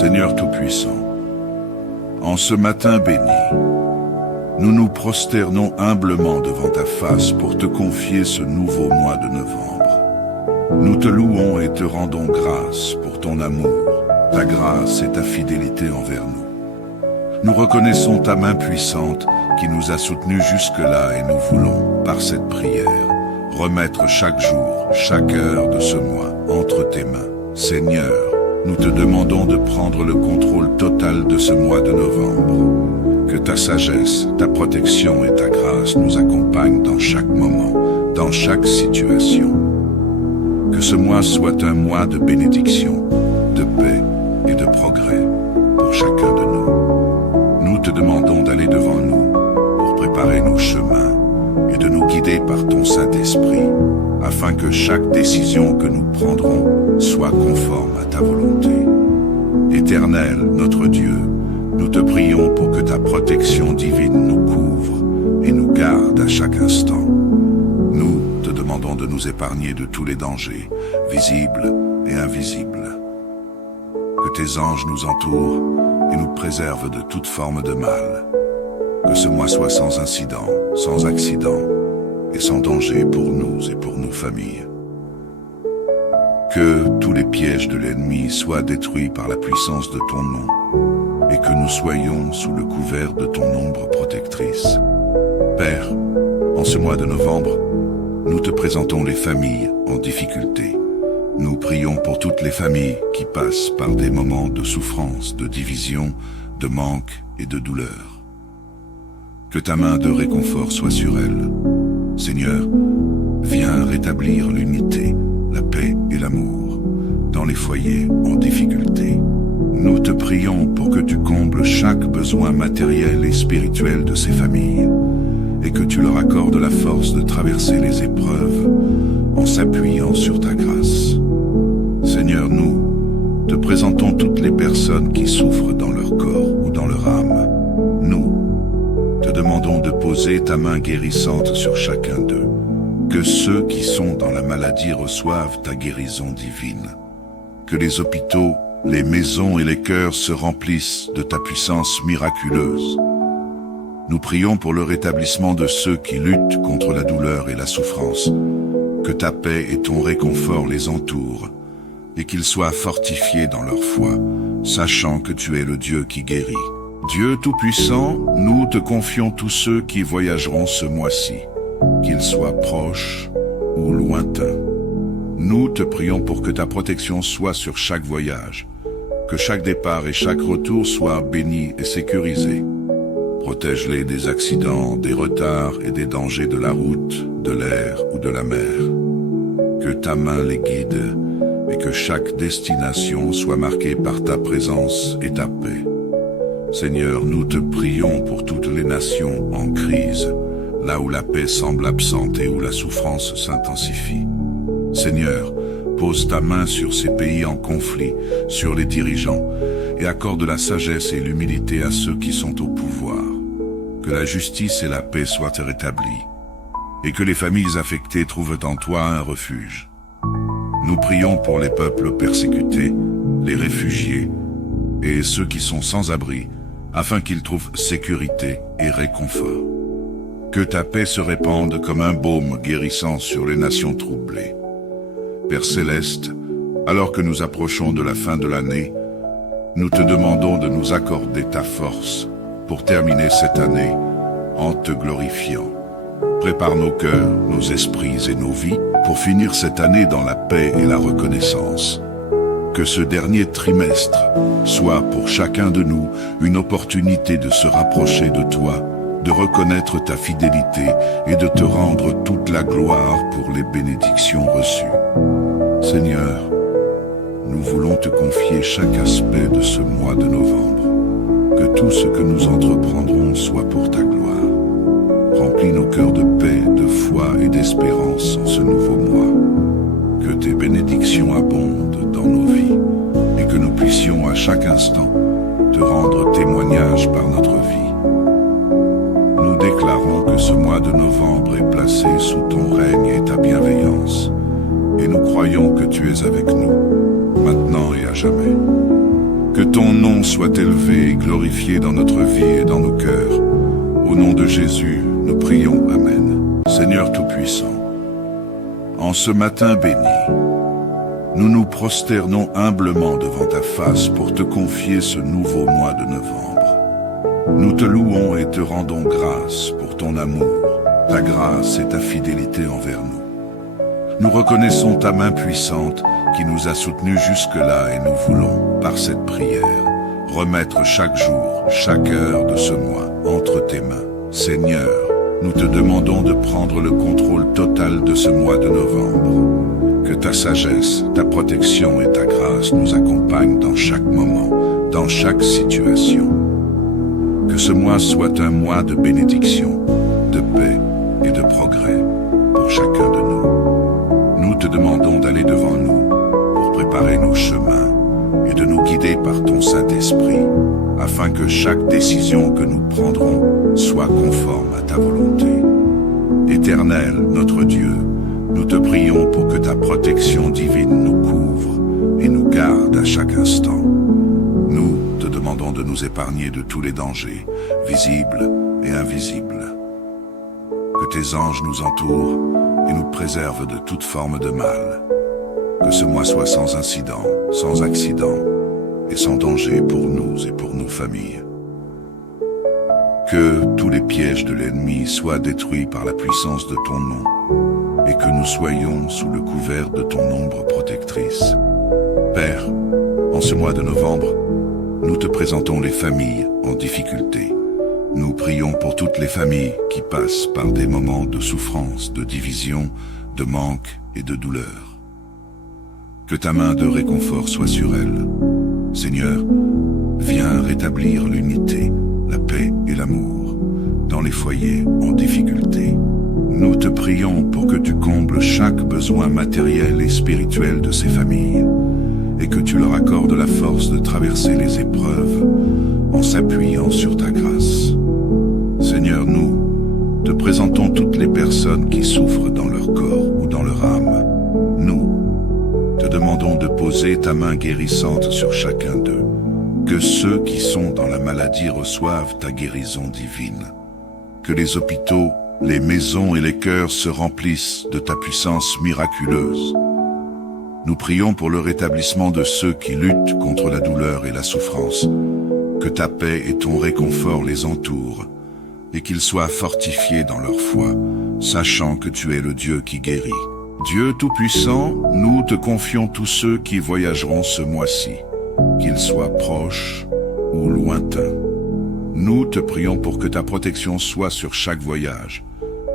Seigneur Tout-Puissant, en ce matin béni, nous nous prosternons humblement devant ta face pour te confier ce nouveau mois de novembre. Nous te louons et te rendons grâce pour ton amour, ta grâce et ta fidélité envers nous. Nous reconnaissons ta main puissante qui nous a soutenus jusque-là et nous voulons, par cette prière, remettre chaque jour, chaque heure de ce mois entre tes mains. Seigneur, nous te demandons de prendre le contrôle total de ce mois de novembre. Que ta sagesse, ta protection et ta grâce nous accompagnent dans chaque moment, dans chaque situation. Que ce mois soit un mois de bénédiction, de paix et de progrès pour chacun de nous. Nous te demandons d'aller devant nous pour préparer nos chemins et de nous guider par ton Saint-Esprit, afin que chaque décision que nous prendrons soit conforme à ta volonté. Éternel, notre Dieu, nous te prions pour que ta protection divine nous couvre et nous garde à chaque instant. Nous te demandons de nous épargner de tous les dangers, visibles et invisibles. Que tes anges nous entourent et nous préservent de toute forme de mal. Que ce mois soit sans incident, sans accident et sans danger pour nous et pour nos familles. Que tous les pièges de l'ennemi soient détruits par la puissance de ton nom et que nous soyons sous le couvert de ton ombre protectrice. Père, en ce mois de novembre, nous te présentons les familles en difficulté. Nous prions pour toutes les familles qui passent par des moments de souffrance, de division, de manque et de douleur. Que ta main de réconfort soit sur elles. Seigneur, viens rétablir l'unité, la paix et l'amour dans les foyers en difficulté. Nous te prions pour que tu combles chaque besoin matériel et spirituel de ces familles et que tu leur accordes la force de traverser les épreuves en s'appuyant sur ta grâce. Seigneur, nous te présentons toutes les personnes qui souffrent dans leur corps ou dans leur âme. Nous te demandons de poser ta main guérissante sur chacun d'eux. Que ceux qui sont dans la maladie reçoivent ta guérison divine. Que les hôpitaux, les maisons et les cœurs se remplissent de ta puissance miraculeuse. Nous prions pour le rétablissement de ceux qui luttent contre la douleur et la souffrance. Que ta paix et ton réconfort les entourent et qu'ils soient fortifiés dans leur foi, sachant que tu es le Dieu qui guérit. Dieu Tout-Puissant, nous te confions tous ceux qui voyageront ce mois-ci, qu'ils soient proches ou lointains. Nous te prions pour que ta protection soit sur chaque voyage, que chaque départ et chaque retour soient bénis et sécurisés. Protège-les des accidents, des retards et des dangers de la route, de l'air ou de la mer. Que ta main les guide et que chaque destination soit marquée par ta présence et ta paix. Seigneur, nous te prions pour toutes les nations en crise, là où la paix semble absente et où la souffrance s'intensifie. Seigneur, pose ta main sur ces pays en conflit, sur les dirigeants, et accorde la sagesse et l'humilité à ceux qui sont au pouvoir. Que la justice et la paix soient rétablies, et que les familles affectées trouvent en toi un refuge. Nous prions pour les peuples persécutés, les réfugiés, et ceux qui sont sans abri, afin qu'ils trouvent sécurité et réconfort. Que ta paix se répande comme un baume guérissant sur les nations troublées. Père Céleste, alors que nous approchons de la fin de l'année, nous te demandons de nous accorder ta force pour terminer cette année en te glorifiant. Prépare nos cœurs, nos esprits et nos vies pour finir cette année dans la paix et la reconnaissance. Que ce dernier trimestre soit pour chacun de nous une opportunité de se rapprocher de toi, de reconnaître ta fidélité et de te rendre toute la gloire pour les bénédictions reçues. Seigneur, nous voulons te confier chaque aspect de ce mois de novembre. Que tout ce que nous entreprendrons soit pour ta gloire. Remplis nos cœurs de paix, de foi et d'espérance en ce nouveau mois. Que tes bénédictions abondent dans nos vies et que nous puissions à chaque instant te rendre témoignage par notre vie. Nous déclarons que ce mois de novembre est placé sous ton règne et ta bienveillance. Et nous croyons que tu es avec nous, maintenant et à jamais. Que ton nom soit élevé et glorifié dans notre vie et dans nos cœurs. Au nom de Jésus, nous prions. Amen. Seigneur Tout-Puissant, en ce matin béni, nous nous prosternons humblement devant ta face pour te confier ce nouveau mois de novembre. Nous te louons et te rendons grâce pour ton amour, ta grâce et ta fidélité envers nous. Nous reconnaissons ta main puissante qui nous a soutenus jusque-là et nous voulons, par cette prière, remettre chaque jour, chaque heure de ce mois entre tes mains. Seigneur, nous te demandons de prendre le contrôle total de ce mois de novembre. Que ta sagesse, ta protection et ta grâce nous accompagnent dans chaque moment, dans chaque situation. Que ce mois soit un mois de bénédiction, de paix et de progrès pour chacun de nous. Nous te demandons d'aller devant nous pour préparer nos chemins et de nous guider par ton Saint-Esprit, afin que chaque décision que nous prendrons soit conforme à ta volonté. Éternel, notre Dieu, nous te prions pour que ta protection divine nous couvre et nous garde à chaque instant. Nous te demandons de nous épargner de tous les dangers, visibles et invisibles. Que tes anges nous entourent et nous préservent de toute forme de mal. Que ce mois soit sans incident, sans accident et sans danger pour nous et pour nos familles. Que tous les pièges de l'ennemi soient détruits par la puissance de ton nom et que nous soyons sous le couvert de ton ombre protectrice. Père, en ce mois de novembre, nous te présentons les familles en difficulté. Nous prions pour toutes les familles qui passent par des moments de souffrance, de division, de manque et de douleur. Que ta main de réconfort soit sur elles. Seigneur, viens rétablir l'unité, la paix et l'amour dans les foyers en difficulté. Nous te prions pour que tu combles chaque besoin matériel et spirituel de ces familles et que tu leur accordes la force de traverser les épreuves en s'appuyant sur ta grâce. Seigneur, nous te présentons toutes les personnes qui souffrent dans leur corps ou dans leur âme. Nous te demandons de poser ta main guérissante sur chacun d'eux. Que ceux qui sont dans la maladie reçoivent ta guérison divine. Que les hôpitaux, les maisons et les cœurs se remplissent de ta puissance miraculeuse. Nous prions pour le rétablissement de ceux qui luttent contre la douleur et la souffrance. Que ta paix et ton réconfort les entourent et qu'ils soient fortifiés dans leur foi, sachant que tu es le Dieu qui guérit. Dieu Tout-Puissant, nous te confions tous ceux qui voyageront ce mois-ci, qu'ils soient proches ou lointains. Nous te prions pour que ta protection soit sur chaque voyage,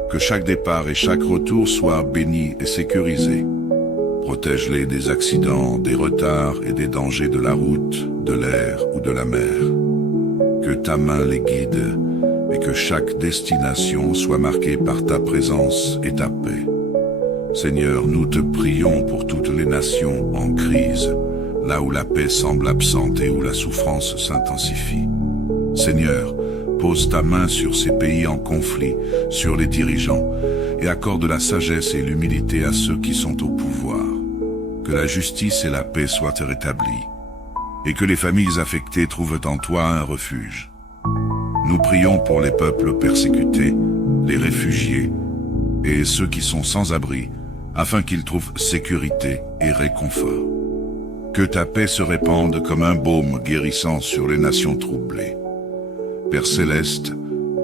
que chaque départ et chaque retour soient bénis et sécurisés. Protège-les des accidents, des retards et des dangers de la route, de l'air ou de la mer. Que ta main les guide et que chaque destination soit marquée par ta présence et ta paix. Seigneur, nous te prions pour toutes les nations en crise, là où la paix semble absente et où la souffrance s'intensifie. Seigneur, pose ta main sur ces pays en conflit, sur les dirigeants, et accorde la sagesse et l'humilité à ceux qui sont au pouvoir. Que la justice et la paix soient rétablies, et que les familles affectées trouvent en toi un refuge. Nous prions pour les peuples persécutés, les réfugiés, et ceux qui sont sans abri, afin qu'ils trouvent sécurité et réconfort. Que ta paix se répande comme un baume guérissant sur les nations troublées. Père Céleste,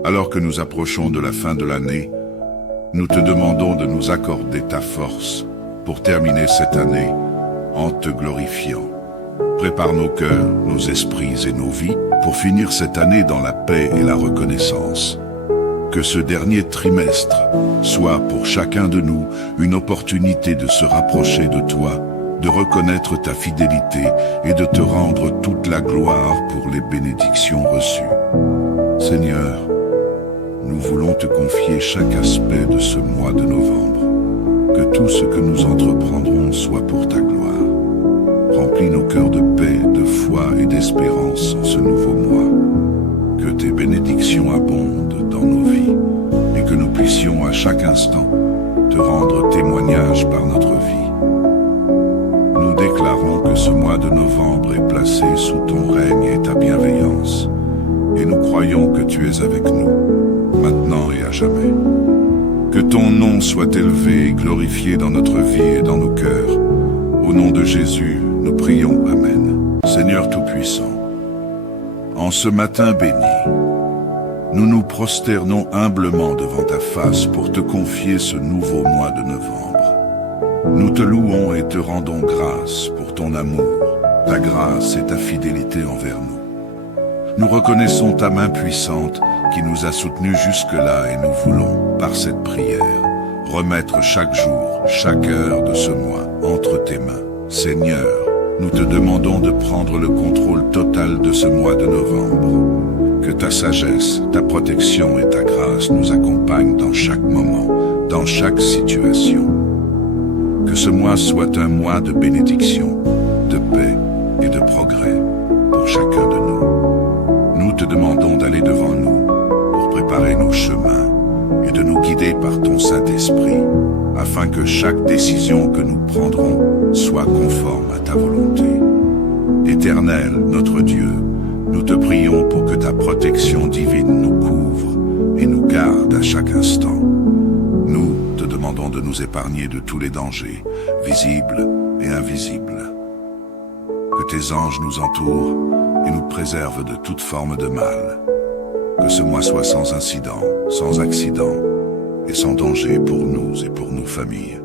alors que nous approchons de la fin de l'année, nous te demandons de nous accorder ta force pour terminer cette année en te glorifiant. Prépare nos cœurs, nos esprits et nos vies pour finir cette année dans la paix et la reconnaissance. Que ce dernier trimestre soit pour chacun de nous une opportunité de se rapprocher de toi, de reconnaître ta fidélité et de te rendre toute la gloire pour les bénédictions reçues. Seigneur, nous voulons te confier chaque aspect de ce mois de novembre. Que tout ce que nous entreprendrons soit pour ta gloire. Remplis nos cœurs de paix, de foi et d'espérance en ce nouveau mois. Que tes bénédictions abondent dans nos vies et que nous puissions à chaque instant te rendre témoignage par notre vie. Nous déclarons que ce mois de novembre est placé sous ton règne et ta bienveillance, et nous croyons que tu es avec nous, maintenant et à jamais. Que ton nom soit élevé et glorifié dans notre vie et dans nos cœurs. Au nom de Jésus, nous prions. Amen. Seigneur Tout-Puissant, en ce matin béni, nous nous prosternons humblement devant ta face pour te confier ce nouveau mois de novembre. Nous te louons et te rendons grâce pour ton amour, ta grâce et ta fidélité envers nous. Nous reconnaissons ta main puissante qui nous a soutenus jusque-là et nous voulons, par cette prière, remettre chaque jour, chaque heure de ce mois entre tes mains. Seigneur, nous te demandons de prendre le contrôle total de ce mois de novembre. Que ta sagesse, ta protection et ta grâce nous accompagnent dans chaque moment, dans chaque situation. Que ce mois soit un mois de bénédiction, de paix et de progrès pour chacun de nous. Nous te demandons d'aller devant nous pour préparer nos chemins et de nous guider par ton Saint-Esprit, afin que chaque décision que nous prendrons soit conforme à ta volonté. Éternel, notre Dieu, nous te prions pour que ta protection divine nous couvre et nous garde à chaque instant. Nous te demandons de nous épargner de tous les dangers, visibles et invisibles. Que tes anges nous entourent et nous préservent de toute forme de mal. Que ce mois soit sans incident, sans accident et sans danger pour nous et pour nos familles.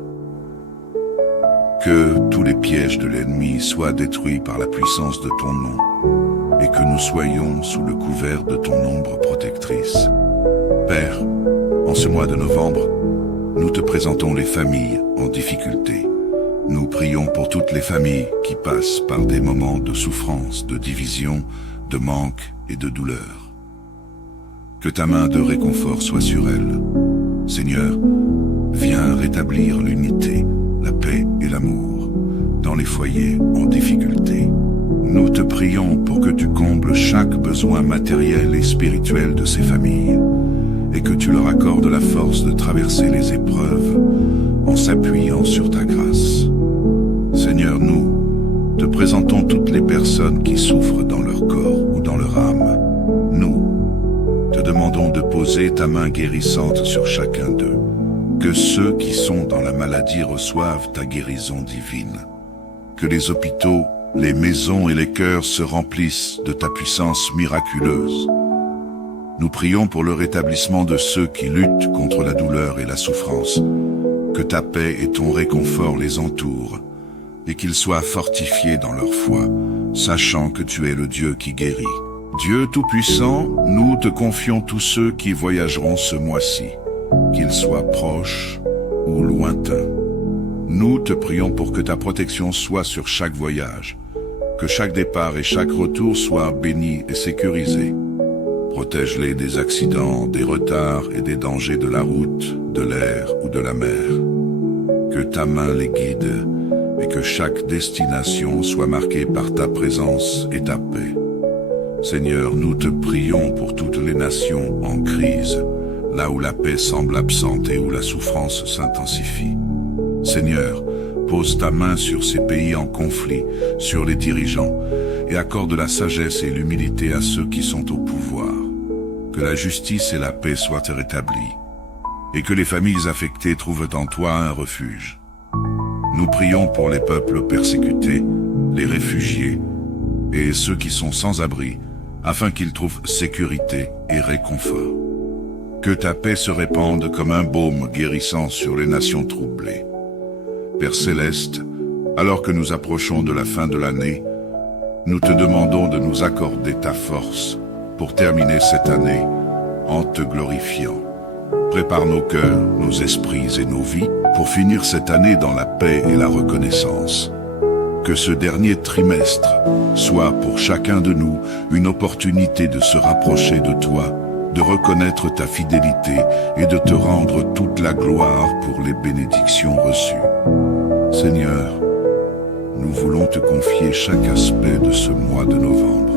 Que tous les pièges de l'ennemi soient détruits par la puissance de ton nom et que nous soyons sous le couvert de ton ombre protectrice. Père, en ce mois de novembre, nous te présentons les familles en difficulté. Nous prions pour toutes les familles qui passent par des moments de souffrance, de division, de manque et de douleur. Que ta main de réconfort soit sur elles. Seigneur, viens rétablir l'unité, la paix et l'amour dans les foyers en difficulté. Nous te prions pour que tu combles chaque besoin matériel et spirituel de ces familles et que tu leur accordes la force de traverser les épreuves en s'appuyant sur ta grâce. Seigneur, nous te présentons toutes les personnes qui souffrent dans leur corps ou dans leur âme. Nous te demandons de poser ta main guérissante sur chacun d'eux. Que ceux qui sont dans la maladie reçoivent ta guérison divine. Que les hôpitaux, les maisons et les cœurs se remplissent de ta puissance miraculeuse. Nous prions pour le rétablissement de ceux qui luttent contre la douleur et la souffrance. Que ta paix et ton réconfort les entourent et qu'ils soient fortifiés dans leur foi, sachant que tu es le Dieu qui guérit. Dieu Tout-Puissant, nous te confions tous ceux qui voyageront ce mois-ci, qu'ils soient proches ou lointains. Nous te prions pour que ta protection soit sur chaque voyage, que chaque départ et chaque retour soient bénis et sécurisés. Protège-les des accidents, des retards et des dangers de la route, de l'air ou de la mer. Que ta main les guide et que chaque destination soit marquée par ta présence et ta paix. Seigneur, nous te prions pour toutes les nations en crise, là où la paix semble absente et où la souffrance s'intensifie. Seigneur, pose ta main sur ces pays en conflit, sur les dirigeants, et accorde la sagesse et l'humilité à ceux qui sont au pouvoir. Que la justice et la paix soient rétablies, et que les familles affectées trouvent en toi un refuge. Nous prions pour les peuples persécutés, les réfugiés, et ceux qui sont sans abri, afin qu'ils trouvent sécurité et réconfort. Que ta paix se répande comme un baume guérissant sur les nations troublées. Père Céleste, alors que nous approchons de la fin de l'année, nous te demandons de nous accorder ta force pour terminer cette année en te glorifiant. Prépare nos cœurs, nos esprits et nos vies pour finir cette année dans la paix et la reconnaissance. Que ce dernier trimestre soit pour chacun de nous une opportunité de se rapprocher de toi, de reconnaître ta fidélité et de te rendre toute la gloire pour les bénédictions reçues. Seigneur, nous voulons te confier chaque aspect de ce mois de novembre.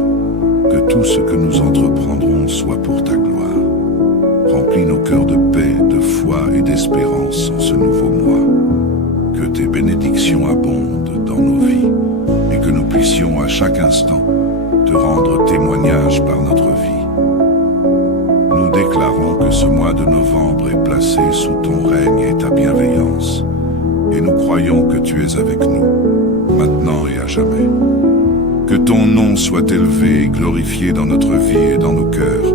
Que tout ce que nous entreprendrons soit pour ta gloire. Remplis nos cœurs de paix, de foi et d'espérance en ce nouveau mois. Que tes bénédictions abondent dans nos vies et que que nous puissions à chaque instant te rendre témoignage par notre vie. Nous déclarons que ce mois de novembre est placé sous ton règne et ta bienveillance, et nous croyons que tu es avec nous, maintenant et à jamais. Que ton nom soit élevé et glorifié dans notre vie et dans nos cœurs.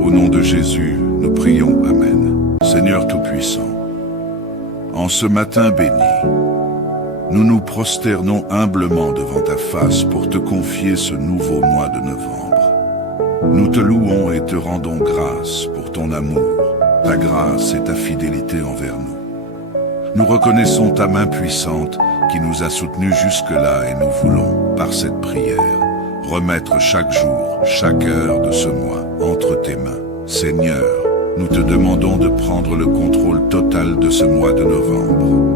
Au nom de Jésus, nous prions. Amen. Seigneur Tout-Puissant, en ce matin béni, nous nous prosternons humblement devant ta face pour te confier ce nouveau mois de novembre. Nous te louons et te rendons grâce pour ton amour, ta grâce et ta fidélité envers nous. Nous reconnaissons ta main puissante qui nous a soutenus jusque-là et nous voulons, par cette prière, remettre chaque jour, chaque heure de ce mois entre tes mains. Seigneur, nous te demandons de prendre le contrôle total de ce mois de novembre.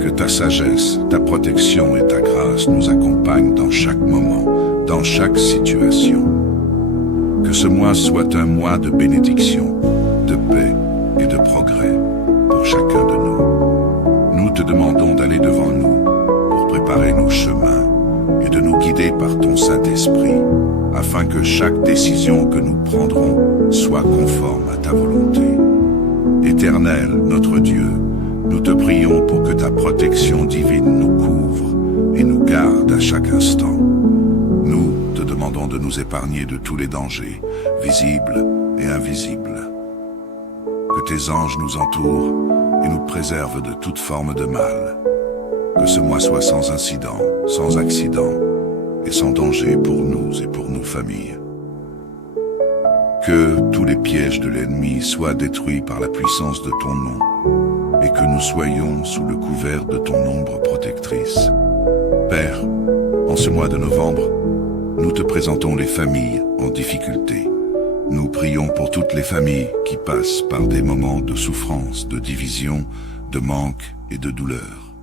Que ta sagesse, ta protection et ta grâce nous accompagnent dans chaque moment, dans chaque situation. Que ce mois soit un mois de bénédiction, de paix et de progrès pour chacun de nous. Nous te demandons d'aller devant nous pour préparer nos chemins et de nous guider par ton Saint-Esprit, afin que chaque décision que nous prendrons soit conforme à ta volonté. Éternel, notre Dieu, nous te prions pour que ta protection divine nous couvre et nous garde à chaque instant. Nous te demandons de nous épargner de tous les dangers, visibles et invisibles. Que tes anges nous entourent et nous préservent de toute forme de mal. Que ce mois soit sans incident, sans accident et sans danger pour nous et pour nos familles. Que tous les pièges de l'ennemi soient détruits par la puissance de ton nom, et que nous soyons sous le couvert de ton ombre protectrice. Père, en ce mois de novembre, nous te présentons les familles en difficulté. Nous prions pour toutes les familles qui passent par des moments de souffrance, de division, de manque et de douleur.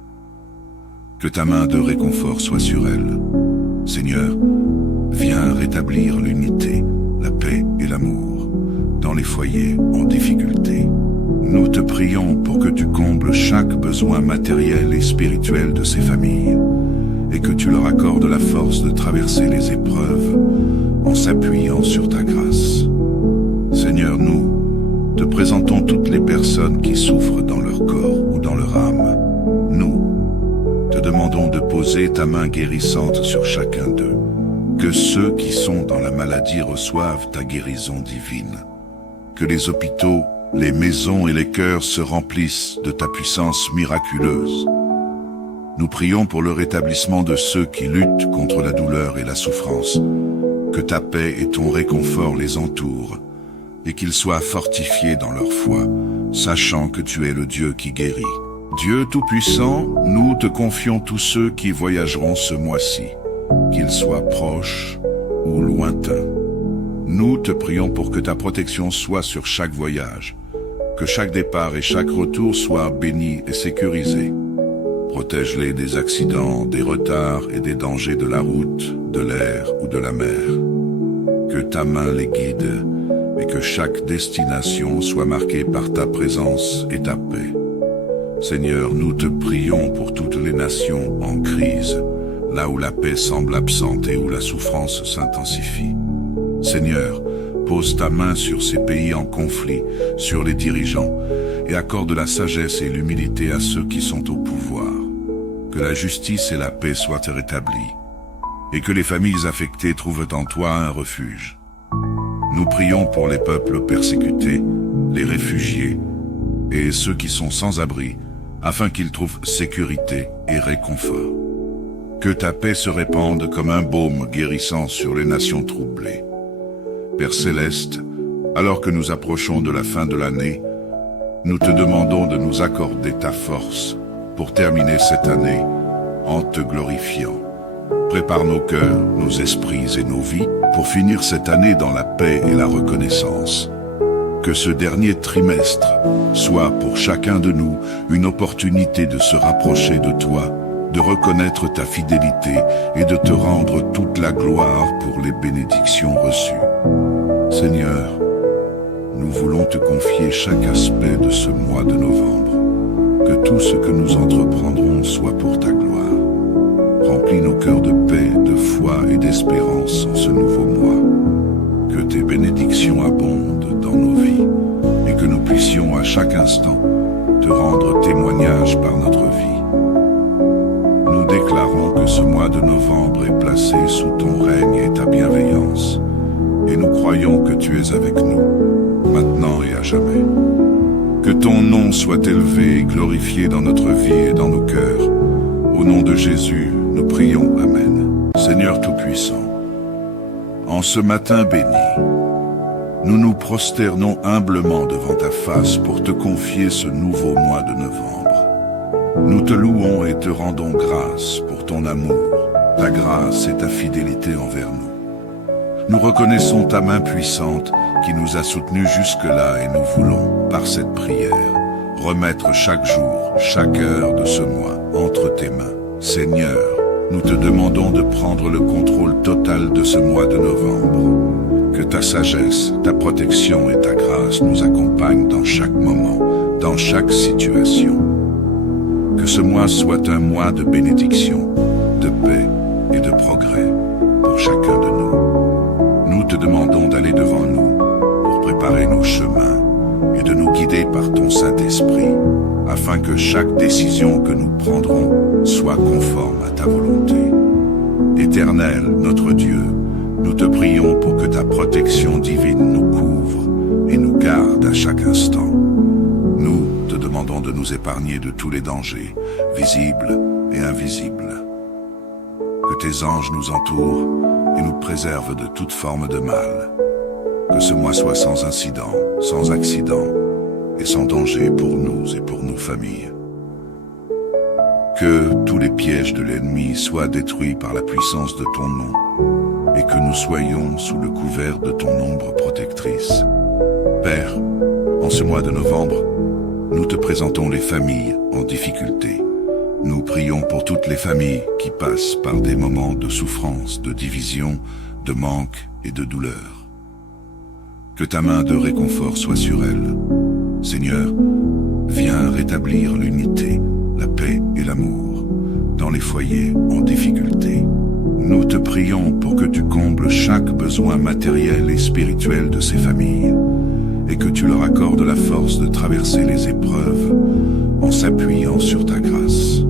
Que ta main de réconfort soit sur elles. Seigneur, viens rétablir l'unité, la paix et l'amour dans les foyers en difficulté. Nous te prions pour que tu combles chaque besoin matériel et spirituel de ces familles et que tu leur accordes la force de traverser les épreuves en s'appuyant sur ta grâce. Seigneur, nous te présentons toutes les personnes qui souffrent dans leur corps ou dans leur âme. Nous te demandons de poser ta main guérissante sur chacun d'eux. Que ceux qui sont dans la maladie reçoivent ta guérison divine. Que les hôpitaux, les maisons et les cœurs se remplissent de ta puissance miraculeuse. Nous prions pour le rétablissement de ceux qui luttent contre la douleur et la souffrance. Que ta paix et ton réconfort les entourent et qu'ils soient fortifiés dans leur foi, sachant que tu es le Dieu qui guérit. Dieu Tout-Puissant, nous te confions tous ceux qui voyageront ce mois-ci, qu'ils soient proches ou lointains. Nous te prions pour que ta protection soit sur chaque voyage, que chaque départ et chaque retour soient bénis et sécurisés. Protège-les des accidents, des retards et des dangers de la route, de l'air ou de la mer. Que ta main les guide et que chaque destination soit marquée par ta présence et ta paix. Seigneur, nous te prions pour toutes les nations en crise, là où la paix semble absente et où la souffrance s'intensifie. Seigneur, pose ta main sur ces pays en conflit, sur les dirigeants, et accorde la sagesse et l'humilité à ceux qui sont au pouvoir. Que la justice et la paix soient rétablies, et que les familles affectées trouvent en toi un refuge. Nous prions pour les peuples persécutés, les réfugiés, et ceux qui sont sans abri, afin qu'ils trouvent sécurité et réconfort. Que ta paix se répande comme un baume guérissant sur les nations troublées. Père Céleste, alors que nous approchons de la fin de l'année, nous te demandons de nous accorder ta force pour terminer cette année en te glorifiant. Prépare nos cœurs, nos esprits et nos vies pour finir cette année dans la paix et la reconnaissance. Que ce dernier trimestre soit pour chacun de nous une opportunité de se rapprocher de toi, de reconnaître ta fidélité et de te rendre toute la gloire pour les bénédictions reçues. Seigneur, nous voulons te confier chaque aspect de ce mois de novembre. Que tout ce que nous entreprendrons soit pour ta gloire. Remplis remplis nos cœurs de paix, de foi et d'espérance en ce nouveau mois. Que tes bénédictions abondent dans nos vies et que nous puissions à chaque instant te rendre témoignage par notre vie. Nous déclarons que ce mois de novembre est placé sous ton règne et ta bienveillance, et nous croyons que tu es avec nous, maintenant et à jamais. Que ton nom soit élevé et glorifié dans notre vie et dans nos cœurs. Au nom de Jésus, nous prions. Amen. Seigneur Tout-Puissant, en ce matin béni, nous nous prosternons humblement devant ta face pour te confier ce nouveau mois de novembre. Nous te louons et te rendons grâce pour ton amour, ta grâce et ta fidélité envers nous. Nous reconnaissons ta main puissante qui nous a soutenus jusque-là et nous voulons, par cette prière, remettre chaque jour, chaque heure de ce mois entre tes mains. Seigneur, nous te demandons de prendre le contrôle total de ce mois de novembre. Que ta sagesse, ta protection et ta grâce nous accompagnent dans chaque moment, dans chaque situation. Que ce mois soit un mois de bénédiction, de paix et de progrès pour chacun de nous. Nous te demandons d'aller devant nous pour préparer nos chemins et de nous guider par ton Saint-Esprit, afin que chaque décision que nous prendrons soit conforme à ta volonté. Éternel, notre Dieu, nous te prions pour que ta protection divine nous couvre et nous garde à chaque instant. Nous te demandons de nous épargner de tous les dangers, visibles et invisibles. Que tes anges nous entourent et nous préservent de toute forme de mal. Que ce mois soit sans incident, sans accident et sans danger pour nous et pour nos familles. Que tous les pièges de l'ennemi soient détruits par la puissance de ton nom et que nous soyons sous le couvert de ton ombre protectrice. Père, en ce mois de novembre, nous te présentons les familles en difficulté. Nous prions pour toutes les familles qui passent par des moments de souffrance, de division, de manque et de douleur. Que ta main de réconfort soit sur elles. Seigneur, viens rétablir l'unité, la paix et l'amour dans les foyers en difficulté. Nous te prions pour que tu combles chaque besoin matériel et spirituel de ces familles et que tu leur accordes la force de traverser les épreuves en s'appuyant sur ta grâce.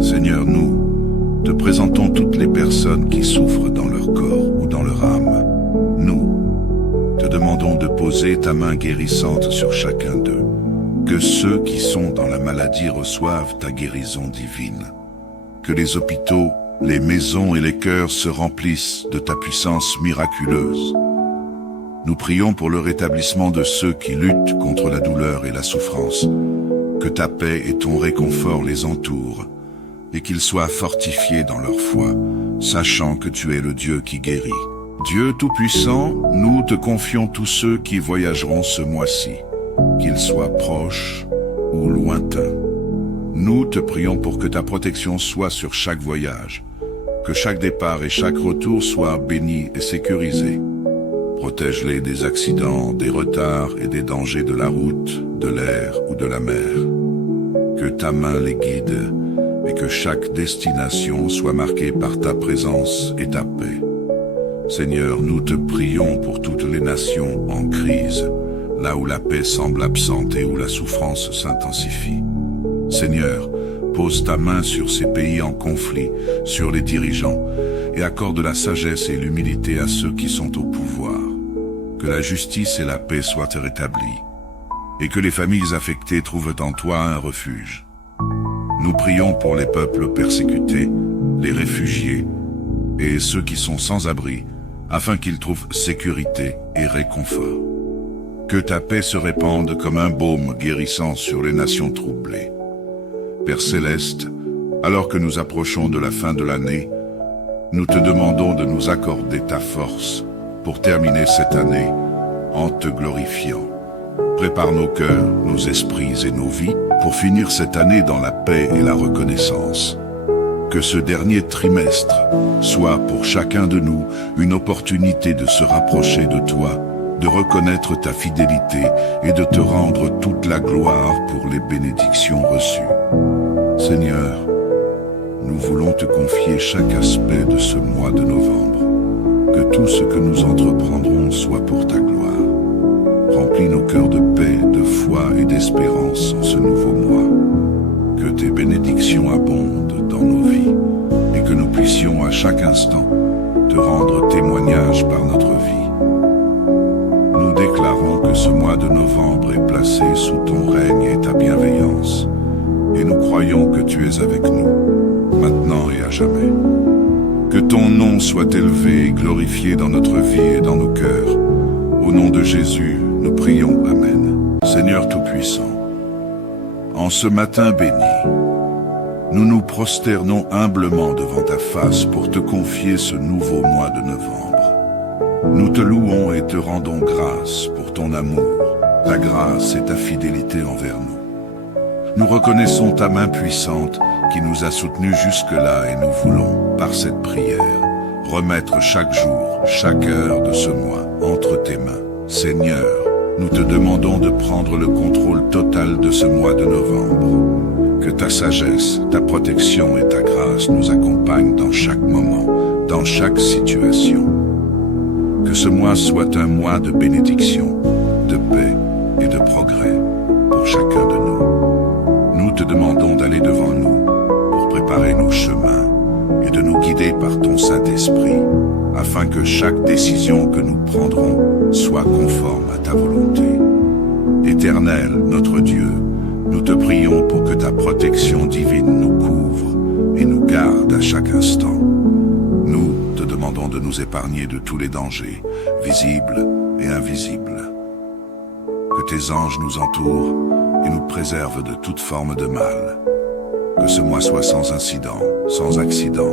Seigneur, nous te présentons toutes les personnes qui souffrent dans leur corps ou dans leur âme. Nous te demandons de poser ta main guérissante sur chacun d'eux. Que ceux qui sont dans la maladie reçoivent ta guérison divine. Que les hôpitaux, les maisons et les cœurs se remplissent de ta puissance miraculeuse. Nous prions pour le rétablissement de ceux qui luttent contre la douleur et la souffrance. Que ta paix et ton réconfort les entourent et qu'ils soient fortifiés dans leur foi, sachant que tu es le Dieu qui guérit. Dieu Tout-Puissant, nous te confions tous ceux qui voyageront ce mois-ci, qu'ils soient proches ou lointains. Nous te prions pour que ta protection soit sur chaque voyage, que chaque départ et chaque retour soient bénis et sécurisés. Protège-les des accidents, des retards et des dangers de la route, de l'air ou de la mer. Que ta main les guide et que chaque destination soit marquée par ta présence et ta paix. Seigneur, nous te prions pour toutes les nations en crise, là où la paix semble absente et où la souffrance s'intensifie. Seigneur, pose ta main sur ces pays en conflit, sur les dirigeants, et accorde la sagesse et l'humilité à ceux qui sont au pouvoir. Que la justice et la paix soient rétablies, et que les familles affectées trouvent en toi un refuge. Nous prions pour les peuples persécutés, les réfugiés, et ceux qui sont sans abri, afin qu'ils trouvent sécurité et réconfort. Que ta paix se répande comme un baume guérissant sur les nations troublées. Père Céleste, alors que nous approchons de la fin de l'année, nous te demandons de nous accorder ta force pour terminer cette année en te glorifiant. Prépare nos cœurs, nos esprits et nos vies pour finir cette année dans la paix et la reconnaissance. Que ce dernier trimestre soit pour chacun de nous une opportunité de se rapprocher de toi, de reconnaître ta fidélité et de te rendre toute la gloire pour les bénédictions reçues. Seigneur, nous voulons te confier chaque aspect de ce mois de novembre. Que tout ce que nous entreprendrons soit pour ta gloire. Remplis nos cœurs de paix, de foi et d'espérance en ce nouveau mois. Que tes bénédictions abondent dans nos vies et que nous puissions à chaque instant te rendre témoignage par notre vie. Nous déclarons que ce mois de novembre est placé sous ton règne et ta bienveillance, et nous croyons que tu es avec nous, maintenant et à jamais. Que ton nom soit élevé et glorifié dans notre vie et dans nos cœurs. Au nom de Jésus, nous prions. Amen. Seigneur Tout-Puissant, en ce matin béni, nous nous prosternons humblement devant ta face pour te confier ce nouveau mois de novembre. Nous te louons et te rendons grâce pour ton amour, ta grâce et ta fidélité envers nous. Nous reconnaissons ta main puissante qui nous a soutenus jusque-là et nous voulons, par cette prière, remettre chaque jour, chaque heure de ce mois entre tes mains. Seigneur, nous te demandons de prendre le contrôle total de ce mois de novembre. Que ta sagesse, ta protection et ta grâce nous accompagnent dans chaque moment, dans chaque situation. Que ce mois soit un mois de bénédiction, de paix et de progrès pour chacun de nous. Nous te demandons d'aller devant nous pour préparer nos chemins et de nous guider par ton Saint-Esprit, afin que chaque décision que nous prendrons soit conforme à ta volonté. Éternel, notre Dieu, nous te prions pour que ta protection divine nous couvre et nous garde à chaque instant. Nous te demandons de nous épargner de tous les dangers, visibles et invisibles. Que tes anges nous entourent et nous préservent de toute forme de mal. Que ce mois soit sans incident, sans accident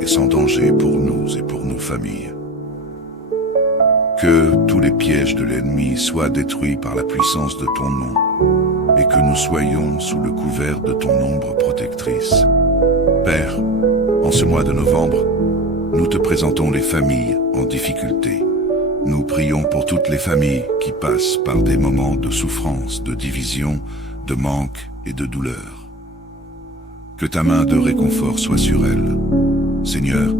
et sans danger pour nous et pour nos familles. Que tous les pièges de l'ennemi soient détruits par la puissance de ton nom et que nous soyons sous le couvert de ton ombre protectrice. Père, en ce mois de novembre, nous te présentons les familles en difficulté. Nous prions pour toutes les familles qui passent par des moments de souffrance, de division, de manque et de douleur. Que ta main de réconfort soit sur elles. Seigneur,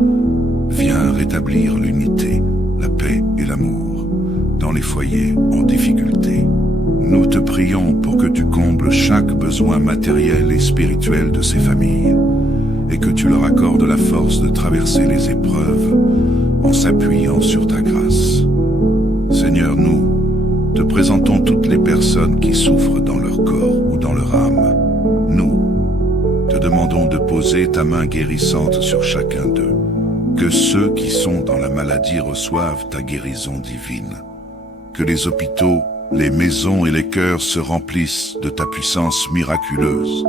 viens rétablir l'unité, la paix et l'amour dans les foyers en difficulté. Nous te prions pour que tu combles chaque besoin matériel et spirituel de ces familles et que tu leur accordes la force de traverser les épreuves en s'appuyant sur ta grâce. Seigneur, nous te présentons toutes les personnes qui souffrent dans leur corps ou dans leur âme. Nous te demandons de poser ta main guérissante sur chacun d'eux. Que ceux qui sont dans la maladie reçoivent ta guérison divine. Que les hôpitaux, les maisons et les cœurs se remplissent de ta puissance miraculeuse.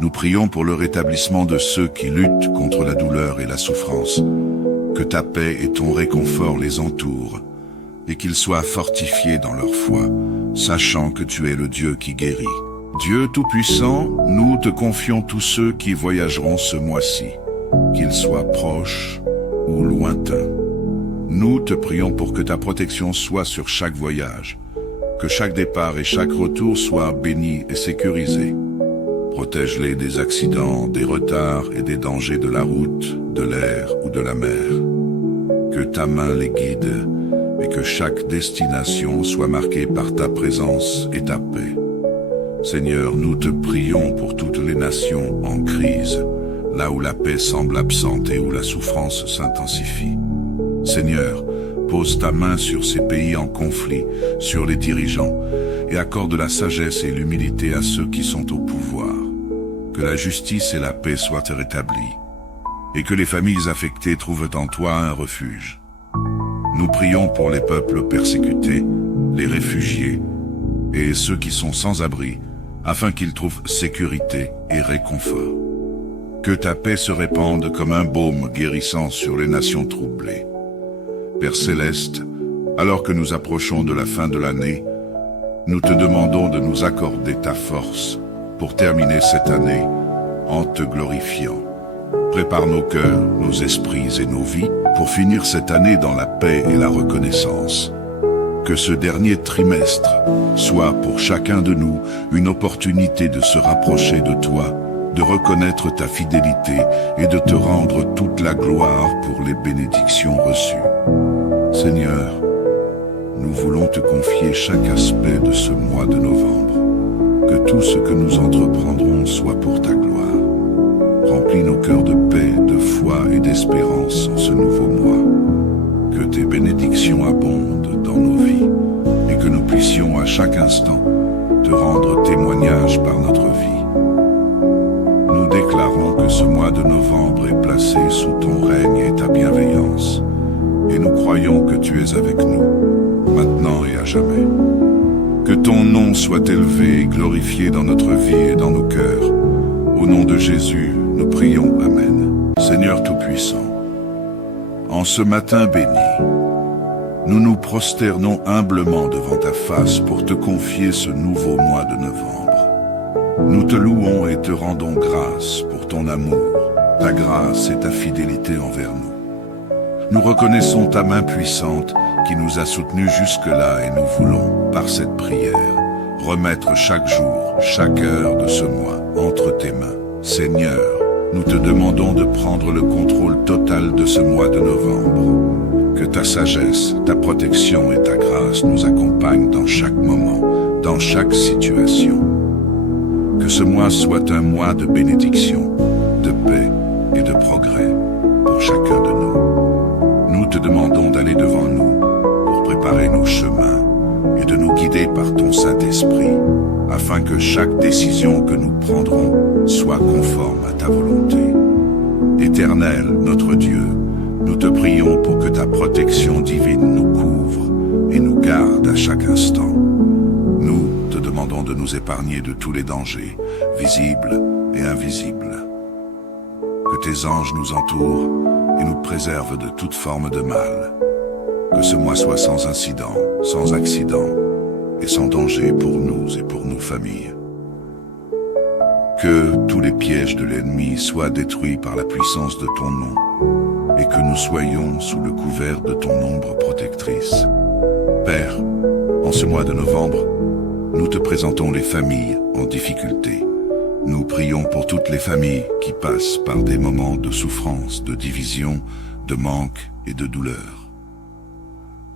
Nous prions pour le rétablissement de ceux qui luttent contre la douleur et la souffrance. Que ta paix et ton réconfort les entourent et qu'ils soient fortifiés dans leur foi, sachant que tu es le Dieu qui guérit. Dieu Tout-Puissant, nous te confions tous ceux qui voyageront ce mois-ci, qu'ils soient proches ou lointains. Nous te prions pour que ta protection soit sur chaque voyage, que chaque départ et chaque retour soient bénis et sécurisés. Protège-les des accidents, des retards et des dangers de la route, de l'air ou de la mer. Que ta main les guide et que chaque destination soit marquée par ta présence et ta paix. Seigneur, nous te prions pour toutes les nations en crise, là où la paix semble absente et où la souffrance s'intensifie. Seigneur, pose ta main sur ces pays en conflit, sur les dirigeants, et accorde la sagesse et l'humilité à ceux qui sont au pouvoir. Que la justice et la paix soient rétablies, et que les familles affectées trouvent en toi un refuge. Nous prions pour les peuples persécutés, les réfugiés, et ceux qui sont sans abri, afin qu'ils trouvent sécurité et réconfort. Que ta paix se répande comme un baume guérissant sur les nations troublées. Père Céleste, alors que nous approchons de la fin de l'année, nous te demandons de nous accorder ta force pour terminer cette année en te glorifiant. Prépare nos cœurs, nos esprits et nos vies pour finir cette année dans la paix et la reconnaissance. Que ce dernier trimestre soit pour chacun de nous une opportunité de se rapprocher de toi, de reconnaître ta fidélité et de te rendre toute la gloire pour les bénédictions reçues. Seigneur, nous voulons te confier chaque aspect de ce mois de novembre. Que tout ce que nous entreprendrons soit pour ta gloire. Remplis nos cœurs de paix, de foi et d'espérance en ce nouveau mois. Que tes bénédictions abondent dans nos vies et que nous puissions à chaque instant te rendre témoignage par notre vie. Nous déclarons que ce mois de novembre est placé sous ton règne et ta bienveillance, et nous croyons que tu es avec nous, maintenant et à jamais. Que ton nom soit élevé et glorifié dans notre vie et dans nos cœurs. Au nom de Jésus, nous prions. Amen. Seigneur Tout-Puissant, en ce matin béni, nous nous prosternons humblement devant ta face pour te confier ce nouveau mois de novembre. Nous te louons et te rendons grâce pour ton amour, ta grâce et ta fidélité envers nous. Nous reconnaissons ta main puissante qui nous a soutenus jusque-là et nous voulons, par cette prière, remettre chaque jour, chaque heure de ce mois entre tes mains. Seigneur, nous te demandons de prendre le contrôle total de ce mois de novembre. Que ta sagesse, ta protection et ta grâce nous accompagnent dans chaque moment, dans chaque situation. Que ce mois soit un mois de bénédiction, de paix et de progrès pour chacun de nous. Nous te demandons d'aller devant nous pour préparer nos chemins et de nous guider par ton Saint-Esprit, afin que chaque décision que nous prendrons soit conforme à ta volonté. Éternel, notre Dieu, nous te prions pour que ta protection divine nous couvre et nous garde à chaque instant. Nous te demandons de nous épargner de tous les dangers, visibles et invisibles. Que tes anges nous entourent et nous préservent de toute forme de mal. Que ce mois soit sans incident, sans accident et sans danger pour nous et pour nos familles. Que tous les pièges de l'ennemi soient détruits par la puissance de ton nom et que nous soyons sous le couvert de ton ombre protectrice. Père, en ce mois de novembre, nous te présentons les familles en difficulté. Nous prions pour toutes les familles qui passent par des moments de souffrance, de division, de manque et de douleur.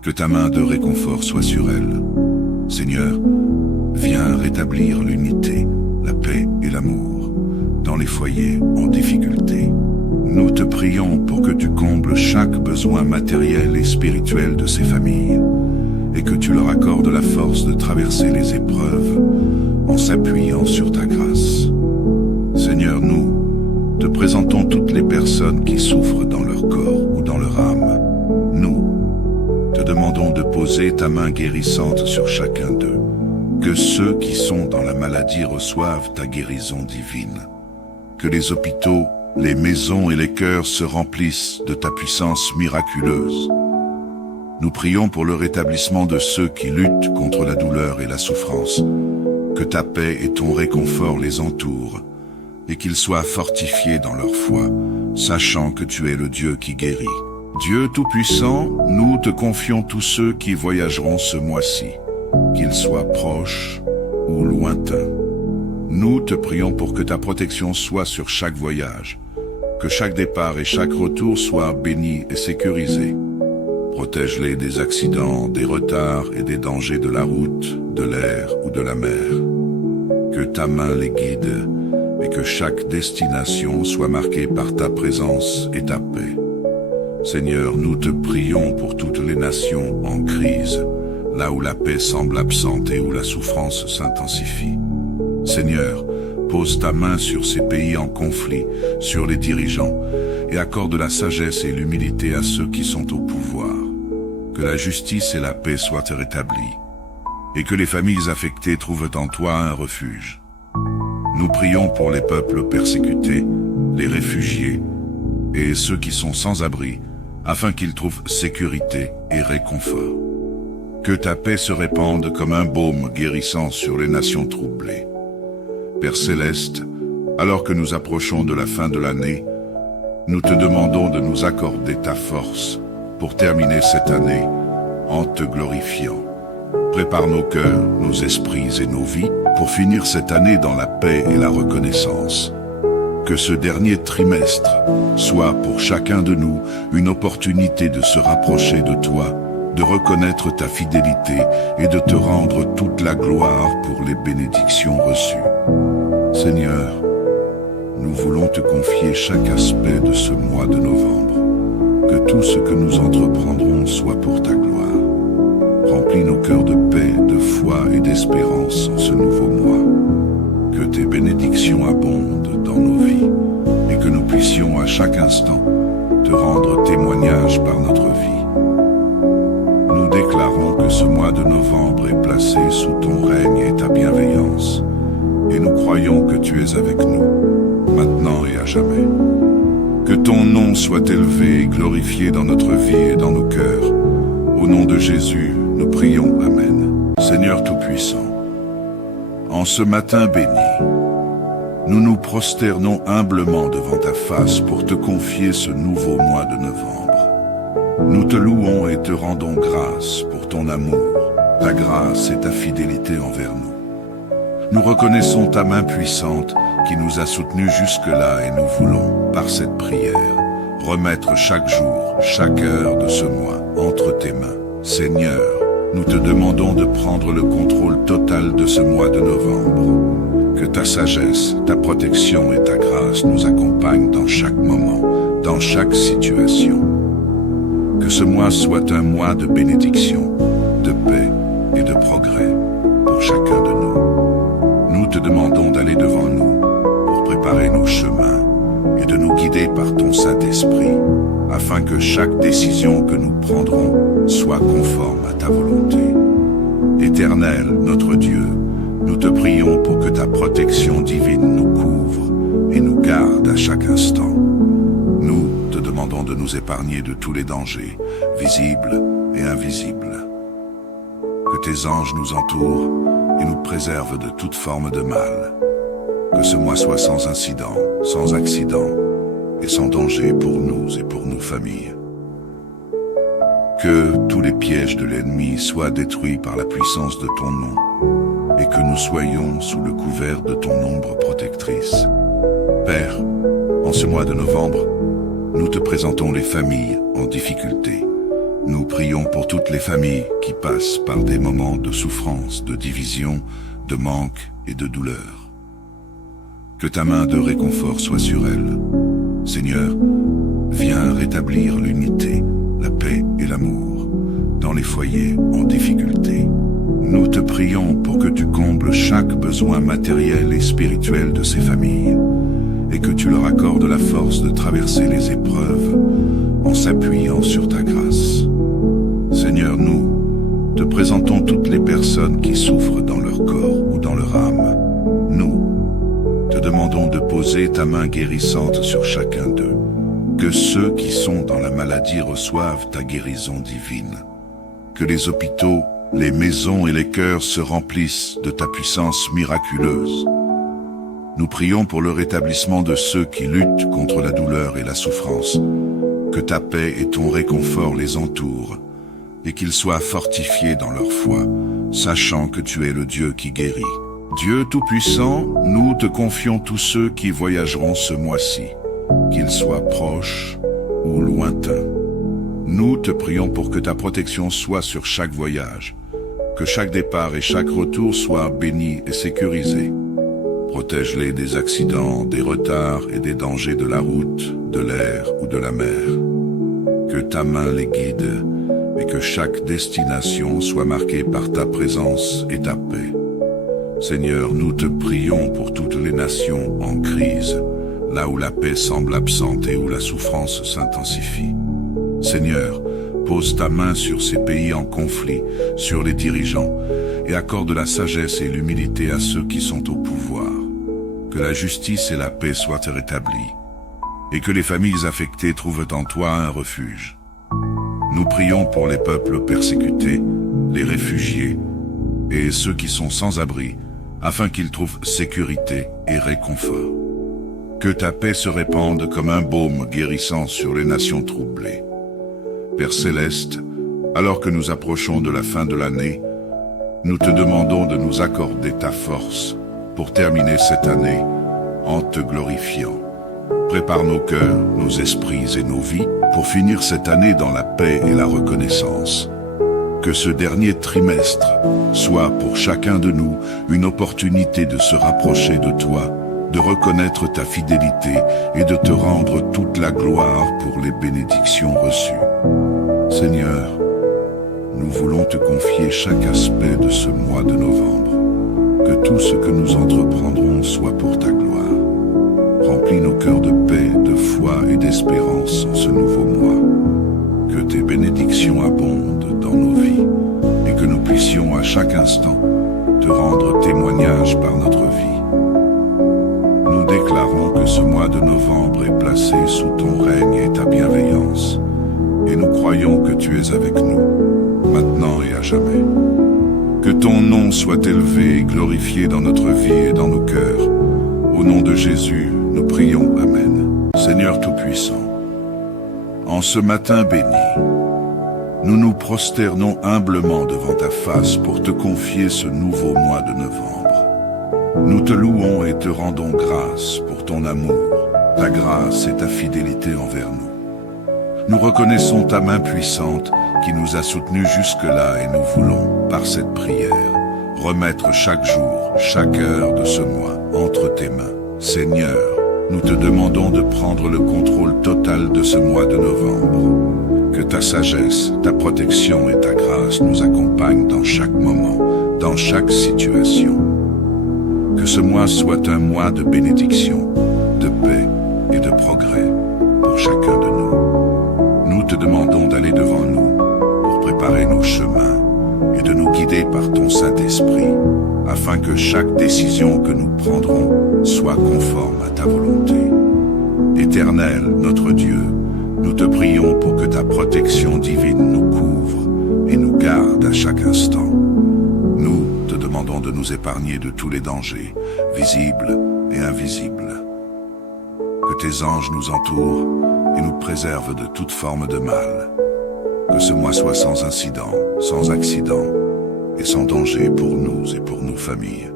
Que ta main de réconfort soit sur elles. Seigneur, viens rétablir l'unité, la paix et l'amour dans les foyers en difficulté. Nous te prions pour que tu combles chaque besoin matériel et spirituel de ces familles et que tu leur accordes la force de traverser les épreuves en s'appuyant sur ta grâce. Seigneur, nous te présentons toutes les personnes qui souffrent dans leur corps ou dans leur âme. Nous te demandons de poser ta main guérissante sur chacun d'eux. Que ceux qui sont dans la maladie reçoivent ta guérison divine. Que les hôpitaux, les maisons et les cœurs se remplissent de ta puissance miraculeuse. Nous prions pour le rétablissement de ceux qui luttent contre la douleur et la souffrance. Que ta paix et ton réconfort les entourent et qu'ils soient fortifiés dans leur foi, sachant que tu es le Dieu qui guérit. Dieu Tout-Puissant, nous te confions tous ceux qui voyageront ce mois-ci, qu'ils soient proches ou lointains. Nous te prions pour que ta protection soit sur chaque voyage, que chaque départ et chaque retour soient bénis et sécurisés. Protège-les des accidents, des retards et des dangers de la route, de l'air ou de la mer. Que ta main les guide et que chaque destination soit marquée par ta présence et ta paix. Seigneur, nous te prions pour toutes les nations en crise, là où la paix semble absente et où la souffrance s'intensifie. Seigneur, pose ta main sur ces pays en conflit, sur les dirigeants, et accorde la sagesse et l'humilité à ceux qui sont au pouvoir. Que la justice et la paix soient rétablies, et que les familles affectées trouvent en toi un refuge. Nous prions pour les peuples persécutés, les réfugiés, et ceux qui sont sans abri, afin qu'ils trouvent sécurité et réconfort. Que ta paix se répande comme un baume guérissant sur les nations troublées. Père Céleste, alors que nous approchons de la fin de l'année, nous te demandons de nous accorder ta force pour terminer cette année en te glorifiant. Prépare nos cœurs, nos esprits et nos vies pour finir cette année dans la paix et la reconnaissance. que ce dernier trimestre soit pour chacun de nous une opportunité de se rapprocher de toi, de reconnaître ta fidélité et de te rendre toute la gloire pour les bénédictions reçues. Seigneur, nous voulons te confier chaque aspect de ce mois de novembre. Que tout ce que nous entreprendrons soit pour ta gloire. Remplis nos cœurs de paix, de foi et d'espérance en ce nouveau mois. Que tes bénédictions abondent dans nos vies et que nous puissions à chaque instant te rendre témoignage par notre vie. Nous déclarons que ce mois de novembre est placé sous ton règne et ta bienveillance, et nous croyons que tu es avec nous, maintenant et à jamais. Que ton nom soit élevé et glorifié dans notre vie et dans nos cœurs. Au nom de Jésus, nous prions. Amen. Seigneur Tout-Puissant, en ce matin béni, nous nous prosternons humblement devant ta face pour te confier ce nouveau mois de novembre. Nous te louons et te rendons grâce pour ton amour, ta grâce et ta fidélité envers nous. Nous reconnaissons ta main puissante qui nous a soutenus jusque-là et nous voulons, par cette prière, remettre chaque jour, chaque heure de ce mois entre tes mains. Seigneur, nous te demandons de prendre le contrôle total de ce mois de novembre. Que ta sagesse, ta protection et ta grâce nous accompagnent dans chaque moment, dans chaque situation. Que ce mois soit un mois de bénédiction, de paix et de progrès pour chacun de nous. Nous te demandons d'aller devant nous pour préparer nos chemins et de nous guider par ton Saint-Esprit, afin que chaque décision que nous prendrons soit conforme à ta volonté. Éternel, notre Dieu, nous te prions pour que ta protection divine nous couvre et nous garde à chaque instant. Nous te demandons de nous épargner de tous les dangers, visibles et invisibles. Que tes anges nous entourent et nous préservent de toute forme de mal. Que ce mois soit sans incident, sans accident et sans danger pour nous et pour nos familles. Que tous les pièges de l'ennemi soient détruits par la puissance de ton nom et que nous soyons sous le couvert de ton ombre protectrice. Père, en ce mois de novembre, nous te présentons les familles en difficulté. Nous prions pour toutes les familles qui passent par des moments de souffrance, de division, de manque et de douleur. Que ta main de réconfort soit sur elles. Seigneur, viens rétablir l'unité, la paix et l'amour dans les foyers en difficulté. Nous te prions pour que tu combles chaque besoin matériel et spirituel de ces familles et que tu leur accordes la force de traverser les épreuves en s'appuyant sur ta grâce. Seigneur, nous te présentons toutes les personnes qui souffrent dans leur corps ou dans leur âme. Nous te demandons de poser ta main guérissante sur chacun d'eux. Que ceux qui sont dans la maladie reçoivent ta guérison divine. Que les hôpitaux, les maisons et les cœurs se remplissent de ta puissance miraculeuse. Nous prions pour le rétablissement de ceux qui luttent contre la douleur et la souffrance. Que ta paix et ton réconfort les entourent et qu'ils soient fortifiés dans leur foi, sachant que tu es le Dieu qui guérit. Dieu Tout-Puissant, nous te confions tous ceux qui voyageront ce mois-ci, qu'ils soient proches ou lointains. Nous te prions pour que ta protection soit sur chaque voyage, que chaque départ et chaque retour soient bénis et sécurisés. Protège-les des accidents, des retards et des dangers de la route, de l'air ou de la mer. Que ta main les guide et que chaque destination soit marquée par ta présence et ta paix. Seigneur, nous te prions pour toutes les nations en crise, là où la paix semble absente et où la souffrance s'intensifie. Seigneur, pose ta main sur ces pays en conflit, sur les dirigeants, et accorde la sagesse et l'humilité à ceux qui sont au pouvoir. Que la justice et la paix soient rétablies, et que les familles affectées trouvent en toi un refuge. Nous prions pour les peuples persécutés, les réfugiés, et ceux qui sont sans abri, afin qu'ils trouvent sécurité et réconfort. Que ta paix se répande comme un baume guérissant sur les nations troublées. Père Céleste, alors que nous approchons de la fin de l'année, nous te demandons de nous accorder ta force pour terminer cette année en te glorifiant. Prépare nos cœurs, nos esprits et nos vies pour finir cette année dans la paix et la reconnaissance. Que ce dernier trimestre soit pour chacun de nous une opportunité de se rapprocher de toi, de reconnaître ta fidélité et de te rendre toute la gloire pour les bénédictions reçues. Seigneur, nous voulons te confier chaque aspect de ce mois de novembre. Que tout ce que nous entreprendrons soit pour ta gloire. Remplis nos cœurs de paix, de foi et d'espérance en ce nouveau mois. Que tes bénédictions abondent dans nos vies et que nous puissions à chaque instant te rendre témoignage par notre vie. Nous déclarons que ce mois de novembre est placé sous ton règne et ta bienveillance, et nous croyons que tu es avec nous, maintenant et à jamais. Que ton nom soit élevé et glorifié dans notre vie et dans nos cœurs. Au nom de Jésus, nous prions. Amen. Seigneur Tout-Puissant, en ce matin béni, nous nous prosternons humblement devant ta face pour te confier ce nouveau mois de novembre. Nous te louons et te rendons grâce pour ton amour, ta grâce et ta fidélité envers nous. Nous reconnaissons ta main puissante qui nous a soutenus jusque-là et nous voulons, par cette prière, remettre chaque jour, chaque heure de ce mois entre tes mains. Seigneur, nous te demandons de prendre le contrôle total de ce mois de novembre. Que ta sagesse, ta protection et ta grâce nous accompagnent dans chaque moment, dans chaque situation. Que ce mois soit un mois de bénédiction, de paix et de progrès pour chacun de nous. Nous te demandons d'aller devant nous pour préparer nos chemins et de nous guider par ton Saint-Esprit, afin que chaque décision que nous prendrons soit conforme à ta volonté. Éternel, notre Dieu, nous te prions pour que ta protection divine nous couvre et nous garde à chaque instant. Nous te demandons de nous épargner de tous les dangers, visibles et invisibles. Que tes anges nous entourent et nous préservent de toute forme de mal. Que ce mois soit sans incident, sans accident et sans danger pour nous et pour nos familles.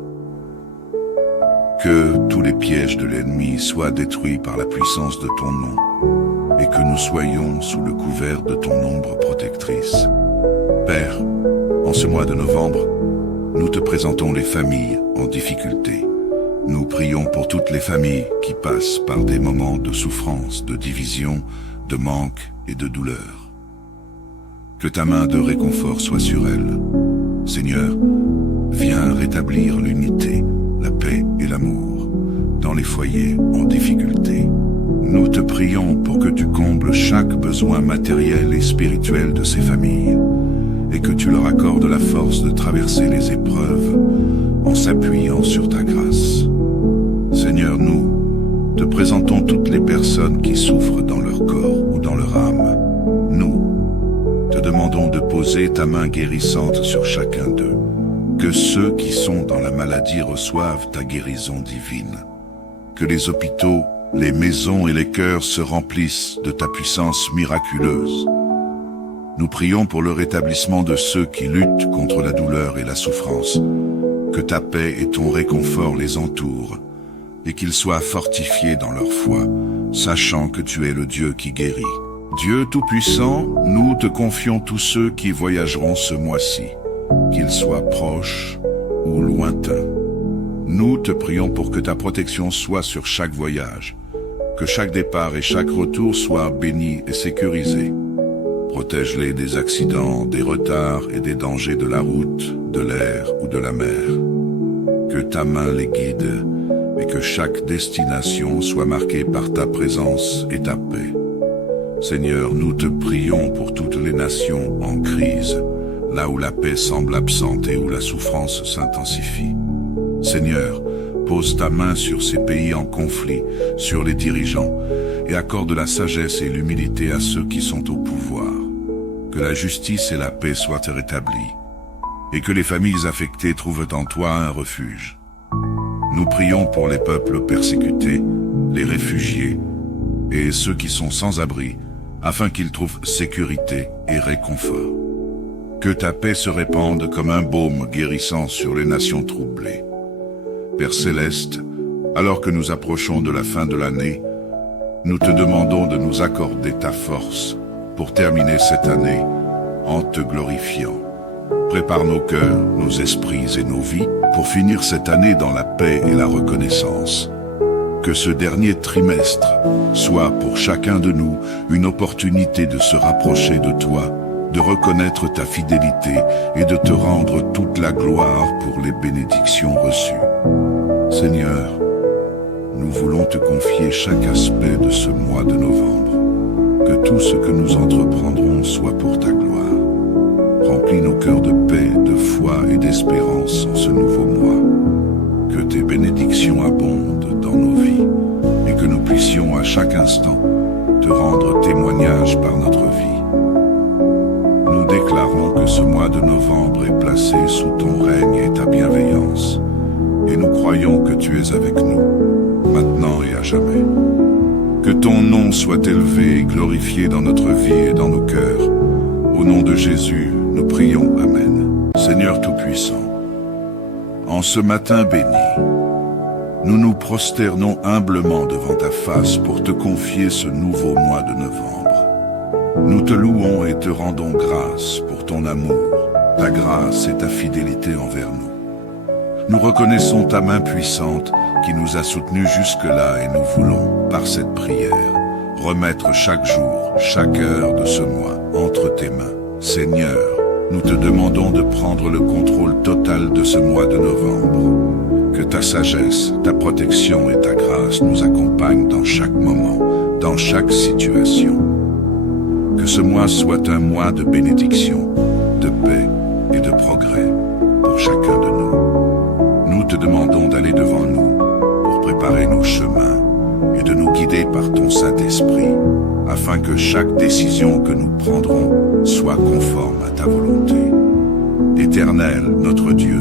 Que tous les pièges de l'ennemi soient détruits par la puissance de ton nom et que nous soyons sous le couvert de ton ombre protectrice. Père, en ce mois de novembre, nous te présentons les familles en difficulté. Nous prions pour toutes les familles qui passent par des moments de souffrance, de division, de manque et de douleur. Que ta main de réconfort soit sur elles. Seigneur, viens rétablir l'unité, la paix et l'amour dans les foyers en difficulté. Nous te prions pour que tu combles chaque besoin matériel et spirituel de ces familles et que tu leur accordes la force de traverser les épreuves en s'appuyant sur ta grâce. Seigneur, nous te présentons toutes les personnes qui souffrent dans leur corps ou dans leur âme. Nous te demandons de poser ta main guérissante sur chacun d'eux. Que ceux qui sont dans la maladie reçoivent ta guérison divine. Que les hôpitaux, les maisons et les cœurs se remplissent de ta puissance miraculeuse. Nous prions pour le rétablissement de ceux qui luttent contre la douleur et la souffrance. Que ta paix et ton réconfort les entourent et qu'ils soient fortifiés dans leur foi, sachant que tu es le Dieu qui guérit. Dieu Tout-Puissant, nous te confions tous ceux qui voyageront ce mois-ci, qu'ils soient proches ou lointains. Nous te prions pour que ta protection soit sur chaque voyage, que chaque départ et chaque retour soient bénis et sécurisés. Protège-les des accidents, des retards et des dangers de la route, de l'air ou de la mer. Que ta main les guide et que chaque destination soit marquée par ta présence et ta paix. Seigneur, nous te prions pour toutes les nations en crise, là où la paix semble absente et où la souffrance s'intensifie. Seigneur, pose ta main sur ces pays en conflit, sur les dirigeants, et accorde la sagesse et l'humilité à ceux qui sont au pouvoir. Que la justice et la paix soient rétablies, et que les familles affectées trouvent en toi un refuge. Nous prions pour les peuples persécutés, les réfugiés, et ceux qui sont sans abri, afin qu'ils trouvent sécurité et réconfort. Que ta paix se répande comme un baume guérissant sur les nations troublées. Père céleste, alors que nous approchons de la fin de l'année, nous te demandons de nous accorder ta force pour terminer cette année en te glorifiant. Prépare nos cœurs, nos esprits et nos vies pour finir cette année dans la paix et la reconnaissance. Que ce dernier trimestre soit pour chacun de nous une opportunité de se rapprocher de toi, de reconnaître ta fidélité et de te rendre toute la gloire pour les bénédictions reçues. Seigneur, nous voulons te confier chaque aspect de ce mois de novembre. Que tout ce que nous entreprendrons soit pour ta gloire. Remplis nos cœurs de paix, de foi et d'espérance en ce nouveau mois. Que tes bénédictions abondent dans nos vies et que nous puissions à chaque instant te rendre témoignage par notre vie. Nous déclarons que ce mois de novembre est placé sous ton règne et ta bienveillance, et nous croyons que tu es avec nous, maintenant et à jamais. Que ton nom soit élevé et glorifié dans notre vie et dans nos cœurs. Au nom de Jésus, nous prions. Amen. Seigneur Tout-Puissant, en ce matin béni, nous nous prosternons humblement devant ta face pour te confier ce nouveau mois de novembre. Nous te louons et te rendons grâce pour ton amour, ta grâce et ta fidélité envers nous. Nous reconnaissons ta main puissante qui nous a soutenus jusque-là et nous voulons, par cette prière, remettre chaque jour, chaque heure de ce mois entre tes mains. Seigneur, nous te demandons de prendre le contrôle total de ce mois de novembre. Que ta sagesse, ta protection et ta grâce nous accompagnent dans chaque moment, dans chaque situation. Que ce mois soit un mois de bénédiction, de paix et de progrès pour chacun de nous. Nous te demandons d'aller devant nous pour préparer nos chemins et de nous guider par ton Saint-Esprit, afin que chaque décision que nous prendrons soit conforme à ta volonté. Éternel, notre Dieu,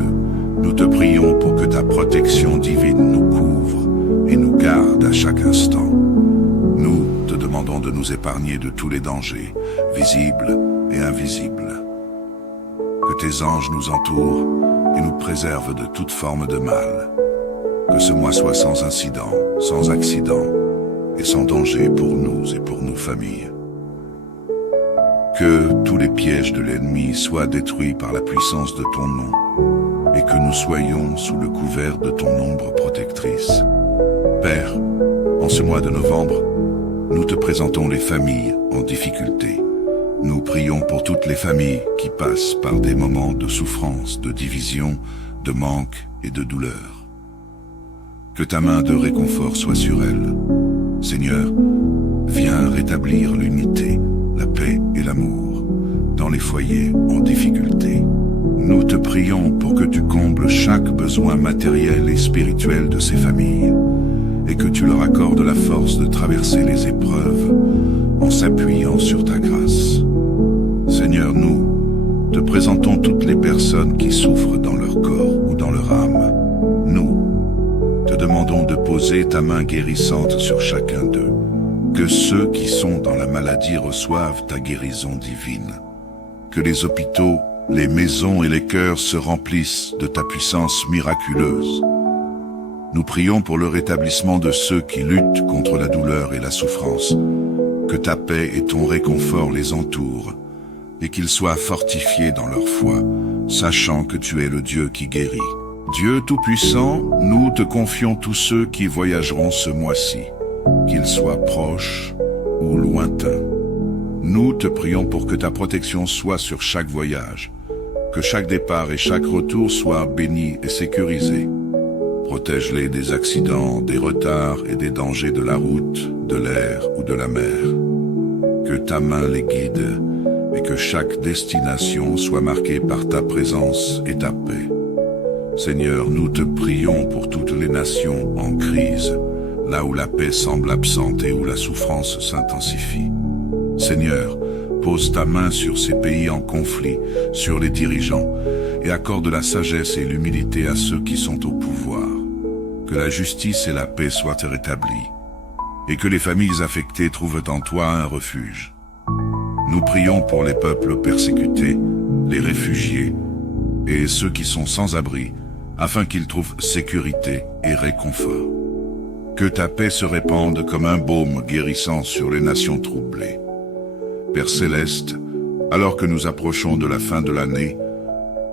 nous te prions pour que ta protection divine nous couvre et nous garde à chaque instant. Nous te demandons de nous épargner de tous les dangers, visibles et invisibles. Que tes anges nous entourent et nous préservent de toute forme de mal. Que ce mois soit sans incident, sans accident et sans danger pour nous et pour nos familles. Que tous les pièges de l'ennemi soient détruits par la puissance de ton nom et que nous soyons sous le couvert de ton ombre protectrice. Père, en ce mois de novembre, nous te présentons les familles en difficulté. Nous prions pour toutes les familles qui passent par des moments de souffrance, de division, de manque et de douleur. Que ta main de réconfort soit sur elles. Seigneur, viens rétablir l'unité, la paix et l'amour dans les foyers en difficulté. Nous te prions pour que tu combles chaque besoin matériel et spirituel de ces familles et que tu leur accordes la force de traverser les épreuves en s'appuyant sur ta grâce. Seigneur, nous te présentons toutes les personnes qui souffrent dans leur corps ou dans leur âme. Nous te demandons de poser ta main guérissante sur chacun d'eux. Que ceux qui sont dans la maladie reçoivent ta guérison divine. Que les hôpitaux, les maisons et les cœurs se remplissent de ta puissance miraculeuse. Nous prions pour le rétablissement de ceux qui luttent contre la douleur et la souffrance. Que ta paix et ton réconfort les entourent et qu'ils soient fortifiés dans leur foi, sachant que tu es le Dieu qui guérit. Dieu Tout-Puissant, nous te confions tous ceux qui voyageront ce mois-ci, qu'ils soient proches ou lointains. Nous te prions pour que ta protection soit sur chaque voyage, que chaque départ et chaque retour soient bénis et sécurisés. Protège-les des accidents, des retards et des dangers de la route, de l'air ou de la mer. Que ta main les guide et que chaque destination soit marquée par ta présence et ta paix. Seigneur, nous te prions pour toutes les nations en crise, là où la paix semble absente et où la souffrance s'intensifie. Seigneur, pose ta main sur ces pays en conflit, sur les dirigeants, et accorde la sagesse et l'humilité à ceux qui sont au pouvoir. Que la justice et la paix soient rétablies, et que les familles affectées trouvent en toi un refuge. Nous prions pour les peuples persécutés, les réfugiés, et ceux qui sont sans abri, afin qu'ils trouvent sécurité et réconfort. Que ta paix se répande comme un baume guérissant sur les nations troublées. Père céleste, alors que nous approchons de la fin de l'année,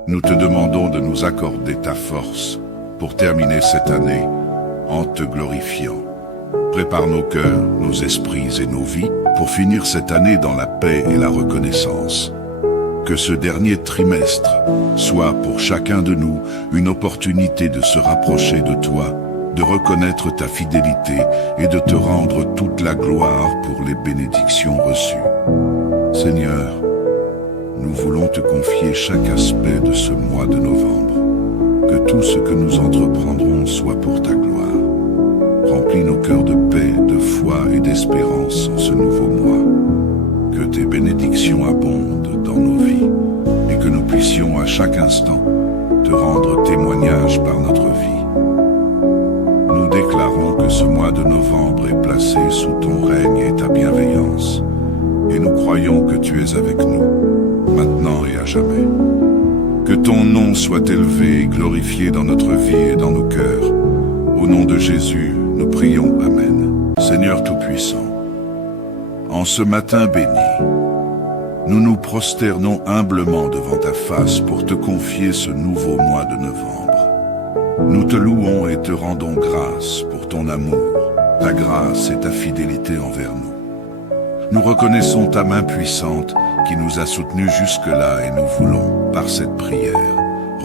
nous te demandons de nous accorder ta force pour terminer cette année en te glorifiant. Prépare nos cœurs, nos esprits et nos vies pour finir cette année dans la paix et la reconnaissance. Que ce dernier trimestre soit pour chacun de nous une opportunité de se rapprocher de toi, de reconnaître ta fidélité et de te rendre toute la gloire pour les bénédictions reçues. Seigneur, nous voulons te confier chaque aspect de ce mois de novembre. Que tout ce que nous entreprendrons soit pour ta gloire. Remplis nos cœurs de paix, de foi et d'espérance en ce nouveau mois. Que tes bénédictions abondent dans nos vies et que nous puissions à chaque instant te rendre témoignage par notre vie. Nous déclarons que ce mois de novembre est placé sous ton règne et ta bienveillance, et nous croyons que tu es avec nous, maintenant et à jamais. Que ton nom soit élevé et glorifié dans notre vie et dans nos cœurs. Au nom de Jésus, nous prions. Amen. Seigneur Tout-Puissant, en ce matin béni, nous nous prosternons humblement devant ta face pour te confier ce nouveau mois de novembre. Nous te louons et te rendons grâce pour ton amour, ta grâce et ta fidélité envers nous. Nous reconnaissons ta main puissante qui nous a soutenus jusque-là et nous voulons, par cette prière,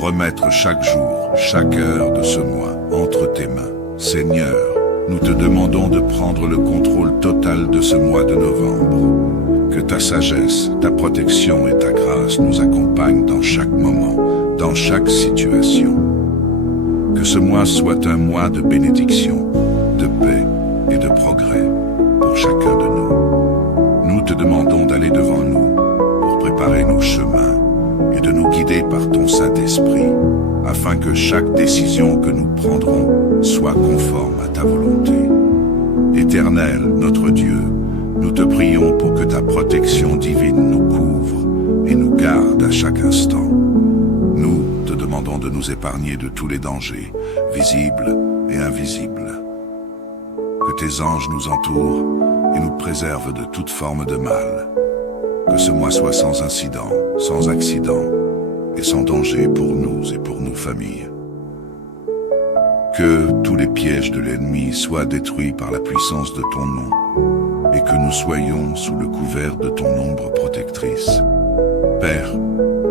remettre chaque jour, chaque heure de ce mois entre tes mains. Seigneur, nous te demandons de prendre le contrôle total de ce mois de novembre. Que ta sagesse, ta protection et ta grâce nous accompagnent dans chaque moment, dans chaque situation. Que ce mois soit un mois de bénédiction, de paix et de progrès pour chacun de nous. Nous te demandons d'aller devant nous pour préparer nos chemins et de nous guider par ton Saint-Esprit, afin que chaque décision que nous prendrons soit conforme à ta volonté. Éternel, notre Dieu, nous te prions pour que ta protection divine nous couvre et nous garde à chaque instant. Nous te demandons de nous épargner de tous les dangers, visibles et invisibles. Que tes anges nous entourent et nous préservent de toute forme de mal. Que ce mois soit sans incident, sans accident et sans danger pour nous et pour nos familles. Que tous les pièges de l'ennemi soient détruits par la puissance de ton nom et que nous soyons sous le couvert de ton ombre protectrice. Père,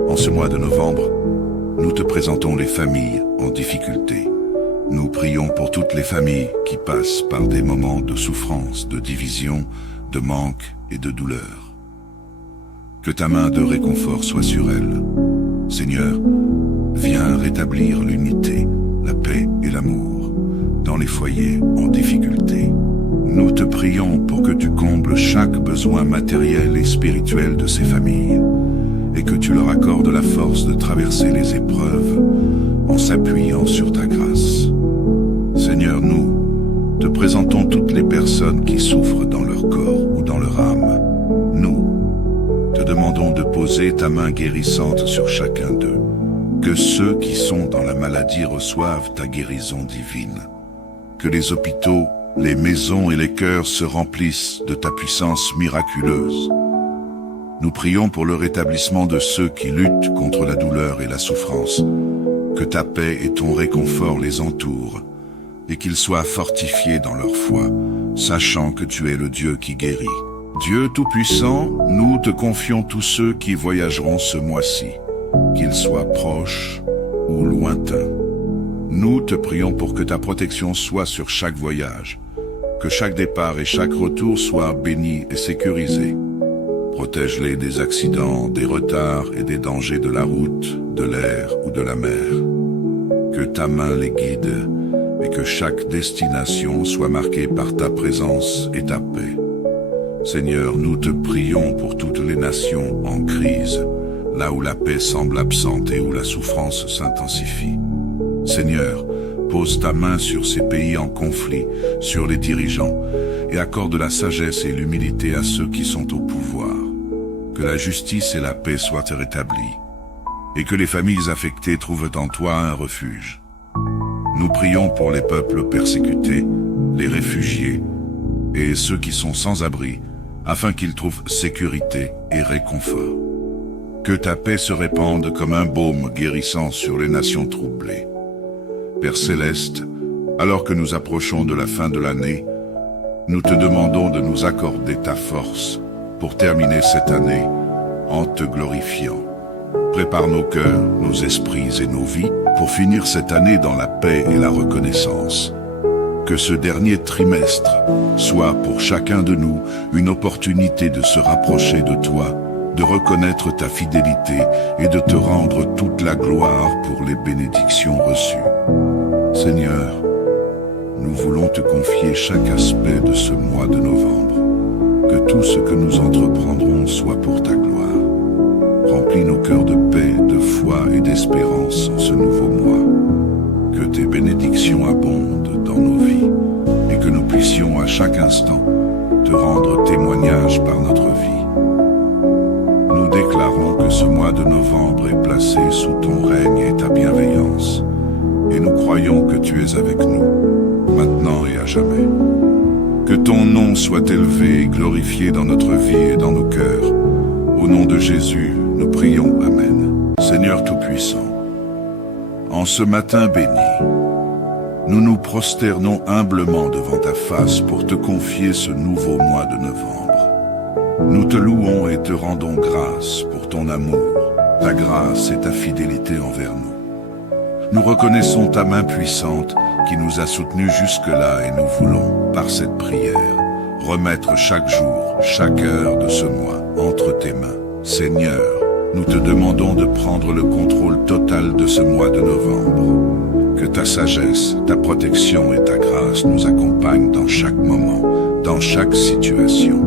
en ce mois de novembre, nous te présentons les familles en difficulté. Nous prions pour toutes les familles qui passent par des moments de souffrance, de division, de manque et de douleur. Que ta main de réconfort soit sur elles. Seigneur, viens rétablir l'unité, la paix et l'amour dans les foyers en difficulté. Nous te prions pour que tu combles chaque besoin matériel et spirituel de ces familles et que tu leur accordes la force de traverser les épreuves en s'appuyant sur ta grâce. Seigneur, nous te présentons toutes les personnes qui souffrent dans leur corps ou dans leur âme. Nous te demandons de poser ta main guérissante sur chacun d'eux. Que ceux qui sont dans la maladie reçoivent ta guérison divine. Que les hôpitaux, les maisons et les cœurs se remplissent de ta puissance miraculeuse. Nous prions pour le rétablissement de ceux qui luttent contre la douleur et la souffrance. Que ta paix et ton réconfort les entourent et qu'ils soient fortifiés dans leur foi, sachant que tu es le Dieu qui guérit. Dieu Tout-Puissant, nous te confions tous ceux qui voyageront ce mois-ci, qu'ils soient proches ou lointains. Nous te prions pour que ta protection soit sur chaque voyage, que chaque départ et chaque retour soient bénis et sécurisés. Protège-les des accidents, des retards et des dangers de la route, de l'air ou de la mer. Que ta main les guide et que chaque destination soit marquée par ta présence et ta paix. Seigneur, nous te prions pour toutes les nations en crise, là où la paix semble absente et où la souffrance s'intensifie. Seigneur, pose ta main sur ces pays en conflit, sur les dirigeants, et accorde la sagesse et l'humilité à ceux qui sont au pouvoir. Que la justice et la paix soient rétablies, et que les familles affectées trouvent en toi un refuge. Nous prions pour les peuples persécutés, les réfugiés et ceux qui sont sans abri, afin qu'ils trouvent sécurité et réconfort. Que ta paix se répande comme un baume guérissant sur les nations troublées. Père céleste, alors que nous approchons de la fin de l'année, nous te demandons de nous accorder ta force pour terminer cette année en te glorifiant. Prépare nos cœurs, nos esprits et nos vies pour finir cette année dans la paix et la reconnaissance. Que ce dernier trimestre soit pour chacun de nous une opportunité de se rapprocher de toi, de reconnaître ta fidélité et de te rendre toute la gloire pour les bénédictions reçues. Seigneur, nous voulons te confier chaque aspect de ce mois de novembre. Que tout ce que nous entreprendrons soit pour ta gloire. Remplis nos cœurs de paix, de foi et d'espérance en ce nouveau mois. Que tes bénédictions abondent dans nos vies et que nous puissions à chaque instant te rendre témoignage par notre vie. Nous déclarons que ce mois de novembre est placé sous ton règne et ta bienveillance. Et nous croyons que tu es avec nous, maintenant et à jamais. Que ton nom soit élevé et glorifié dans notre vie et dans nos cœurs. Au nom de Jésus, nous prions. Amen. Seigneur Tout-Puissant, en ce matin béni, nous nous prosternons humblement devant ta face pour te confier ce nouveau mois de novembre. Nous te louons et te rendons grâce pour ton amour, ta grâce et ta fidélité envers nous. Nous reconnaissons ta main puissante qui nous a soutenus jusque-là et nous voulons, par cette prière, remettre chaque jour, chaque heure de ce mois entre tes mains. Seigneur, nous te demandons de prendre le contrôle total de ce mois de novembre. Que ta sagesse, ta protection et ta grâce nous accompagnent dans chaque moment, dans chaque situation.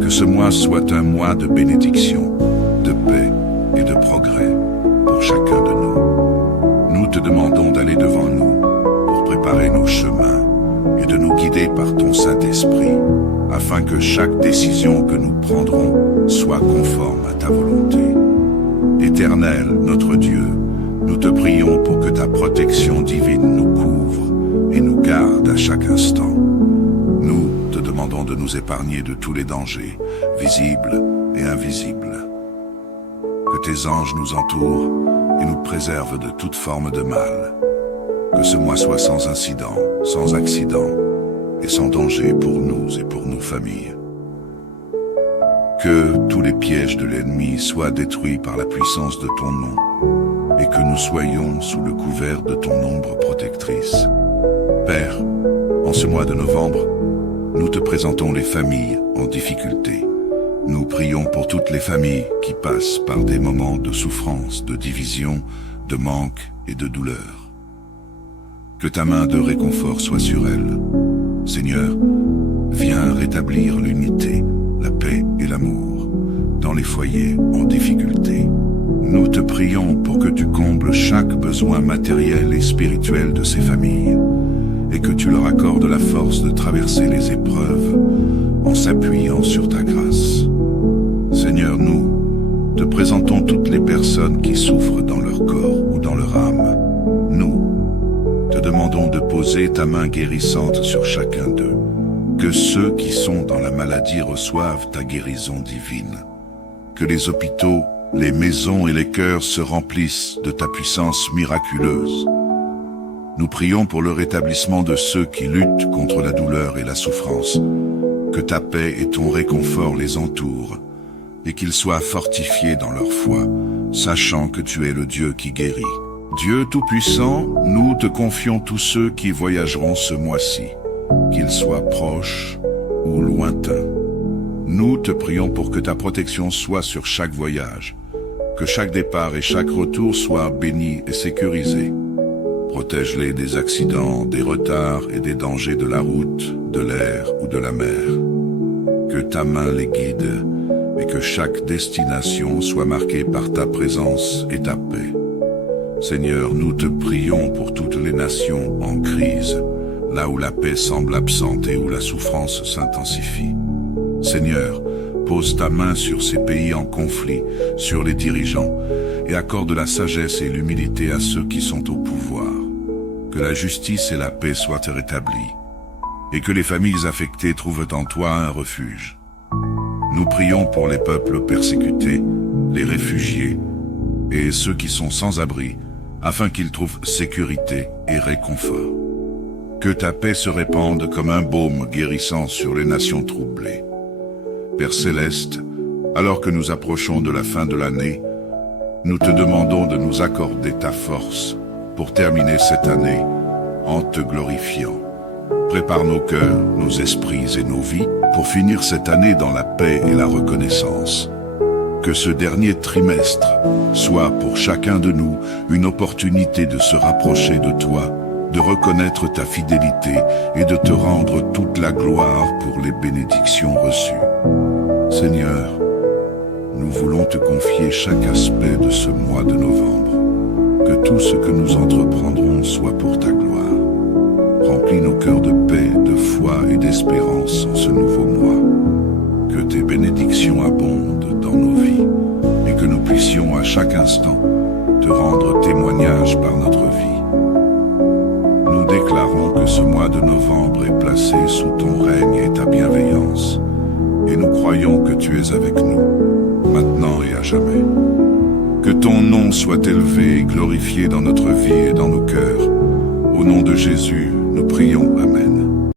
Que ce mois soit un mois de bénédiction, de paix et de progrès pour chacun de nous. Nous te demandons d'aller devant nous pour préparer nos chemins et de nous guider par ton Saint-Esprit, afin que chaque décision que nous prendrons soit conforme à ta volonté. Éternel, notre Dieu, nous te prions pour que ta protection divine nous couvre et nous garde à chaque instant. Nous te demandons de nous épargner de tous les dangers, visibles et invisibles. Que tes anges nous entourent et nous préservent de toute forme de mal. Que ce mois soit sans incident, sans accident et sans danger pour nous et pour nos familles. Que tous les pièges de l'ennemi soient détruits par la puissance de ton nom et que nous soyons sous le couvert de ton ombre protectrice. Père, en ce mois de novembre, nous te présentons les familles en difficulté. Nous prions pour toutes les familles qui passent par des moments de souffrance, de division, de manque et de douleur. Que ta main de réconfort soit sur elles. Seigneur, viens rétablir l'unité, la paix et l'amour dans les foyers en difficulté. Nous te prions pour que tu combles chaque besoin matériel et spirituel de ces familles et que tu leur accordes la force de traverser les épreuves en s'appuyant sur ta grâce. Seigneur, nous te présentons toutes les personnes qui souffrent dans leur corps ou dans leur âme. Nous te demandons de poser ta main guérissante sur chacun d'eux. Que ceux qui sont dans la maladie reçoivent ta guérison divine. Que les hôpitaux, les maisons et les cœurs se remplissent de ta puissance miraculeuse. Nous prions pour le rétablissement de ceux qui luttent contre la douleur et la souffrance. Que ta paix et ton réconfort les entourent et qu'ils soient fortifiés dans leur foi, sachant que tu es le Dieu qui guérit. Dieu Tout-Puissant, nous te confions tous ceux qui voyageront ce mois-ci, qu'ils soient proches ou lointains. Nous te prions pour que ta protection soit sur chaque voyage, que chaque départ et chaque retour soient bénis et sécurisés. Protège-les des accidents, des retards et des dangers de la route, de l'air ou de la mer. Que ta main les guide et que chaque destination soit marquée par ta présence et ta paix. Seigneur, nous te prions pour toutes les nations en crise, là où la paix semble absente et où la souffrance s'intensifie. Seigneur, pose ta main sur ces pays en conflit, sur les dirigeants, et accorde la sagesse et l'humilité à ceux qui sont au pouvoir. Que la justice et la paix soient rétablies, et que les familles affectées trouvent en toi un refuge. Nous prions pour les peuples persécutés, les réfugiés et ceux qui sont sans abri, afin qu'ils trouvent sécurité et réconfort. Que ta paix se répande comme un baume guérissant sur les nations troublées. Père céleste, alors que nous approchons de la fin de l'année, nous te demandons de nous accorder ta force pour terminer cette année en te glorifiant. Prépare nos cœurs, nos esprits et nos vies pour finir cette année dans la paix et la reconnaissance. Que ce dernier trimestre soit pour chacun de nous une opportunité de se rapprocher de toi, de reconnaître ta fidélité et de te rendre toute la gloire pour les bénédictions reçues. Seigneur, nous voulons te confier chaque aspect de ce mois de novembre. Que tout ce que nous entreprendrons soit pour ta gloire. Remplis nos cœurs de paix, de foi et d'espérance en ce nouveau mois. Que tes bénédictions abondent dans nos vies et que nous puissions à chaque instant te rendre témoignage par notre vie. Nous déclarons que ce mois de novembre est placé sous ton règne et ta bienveillance, et nous croyons que tu es avec nous, maintenant et à jamais. Que ton nom soit élevé et glorifié dans notre vie et dans nos cœurs. Au nom de Jésus, nous prions. Amen.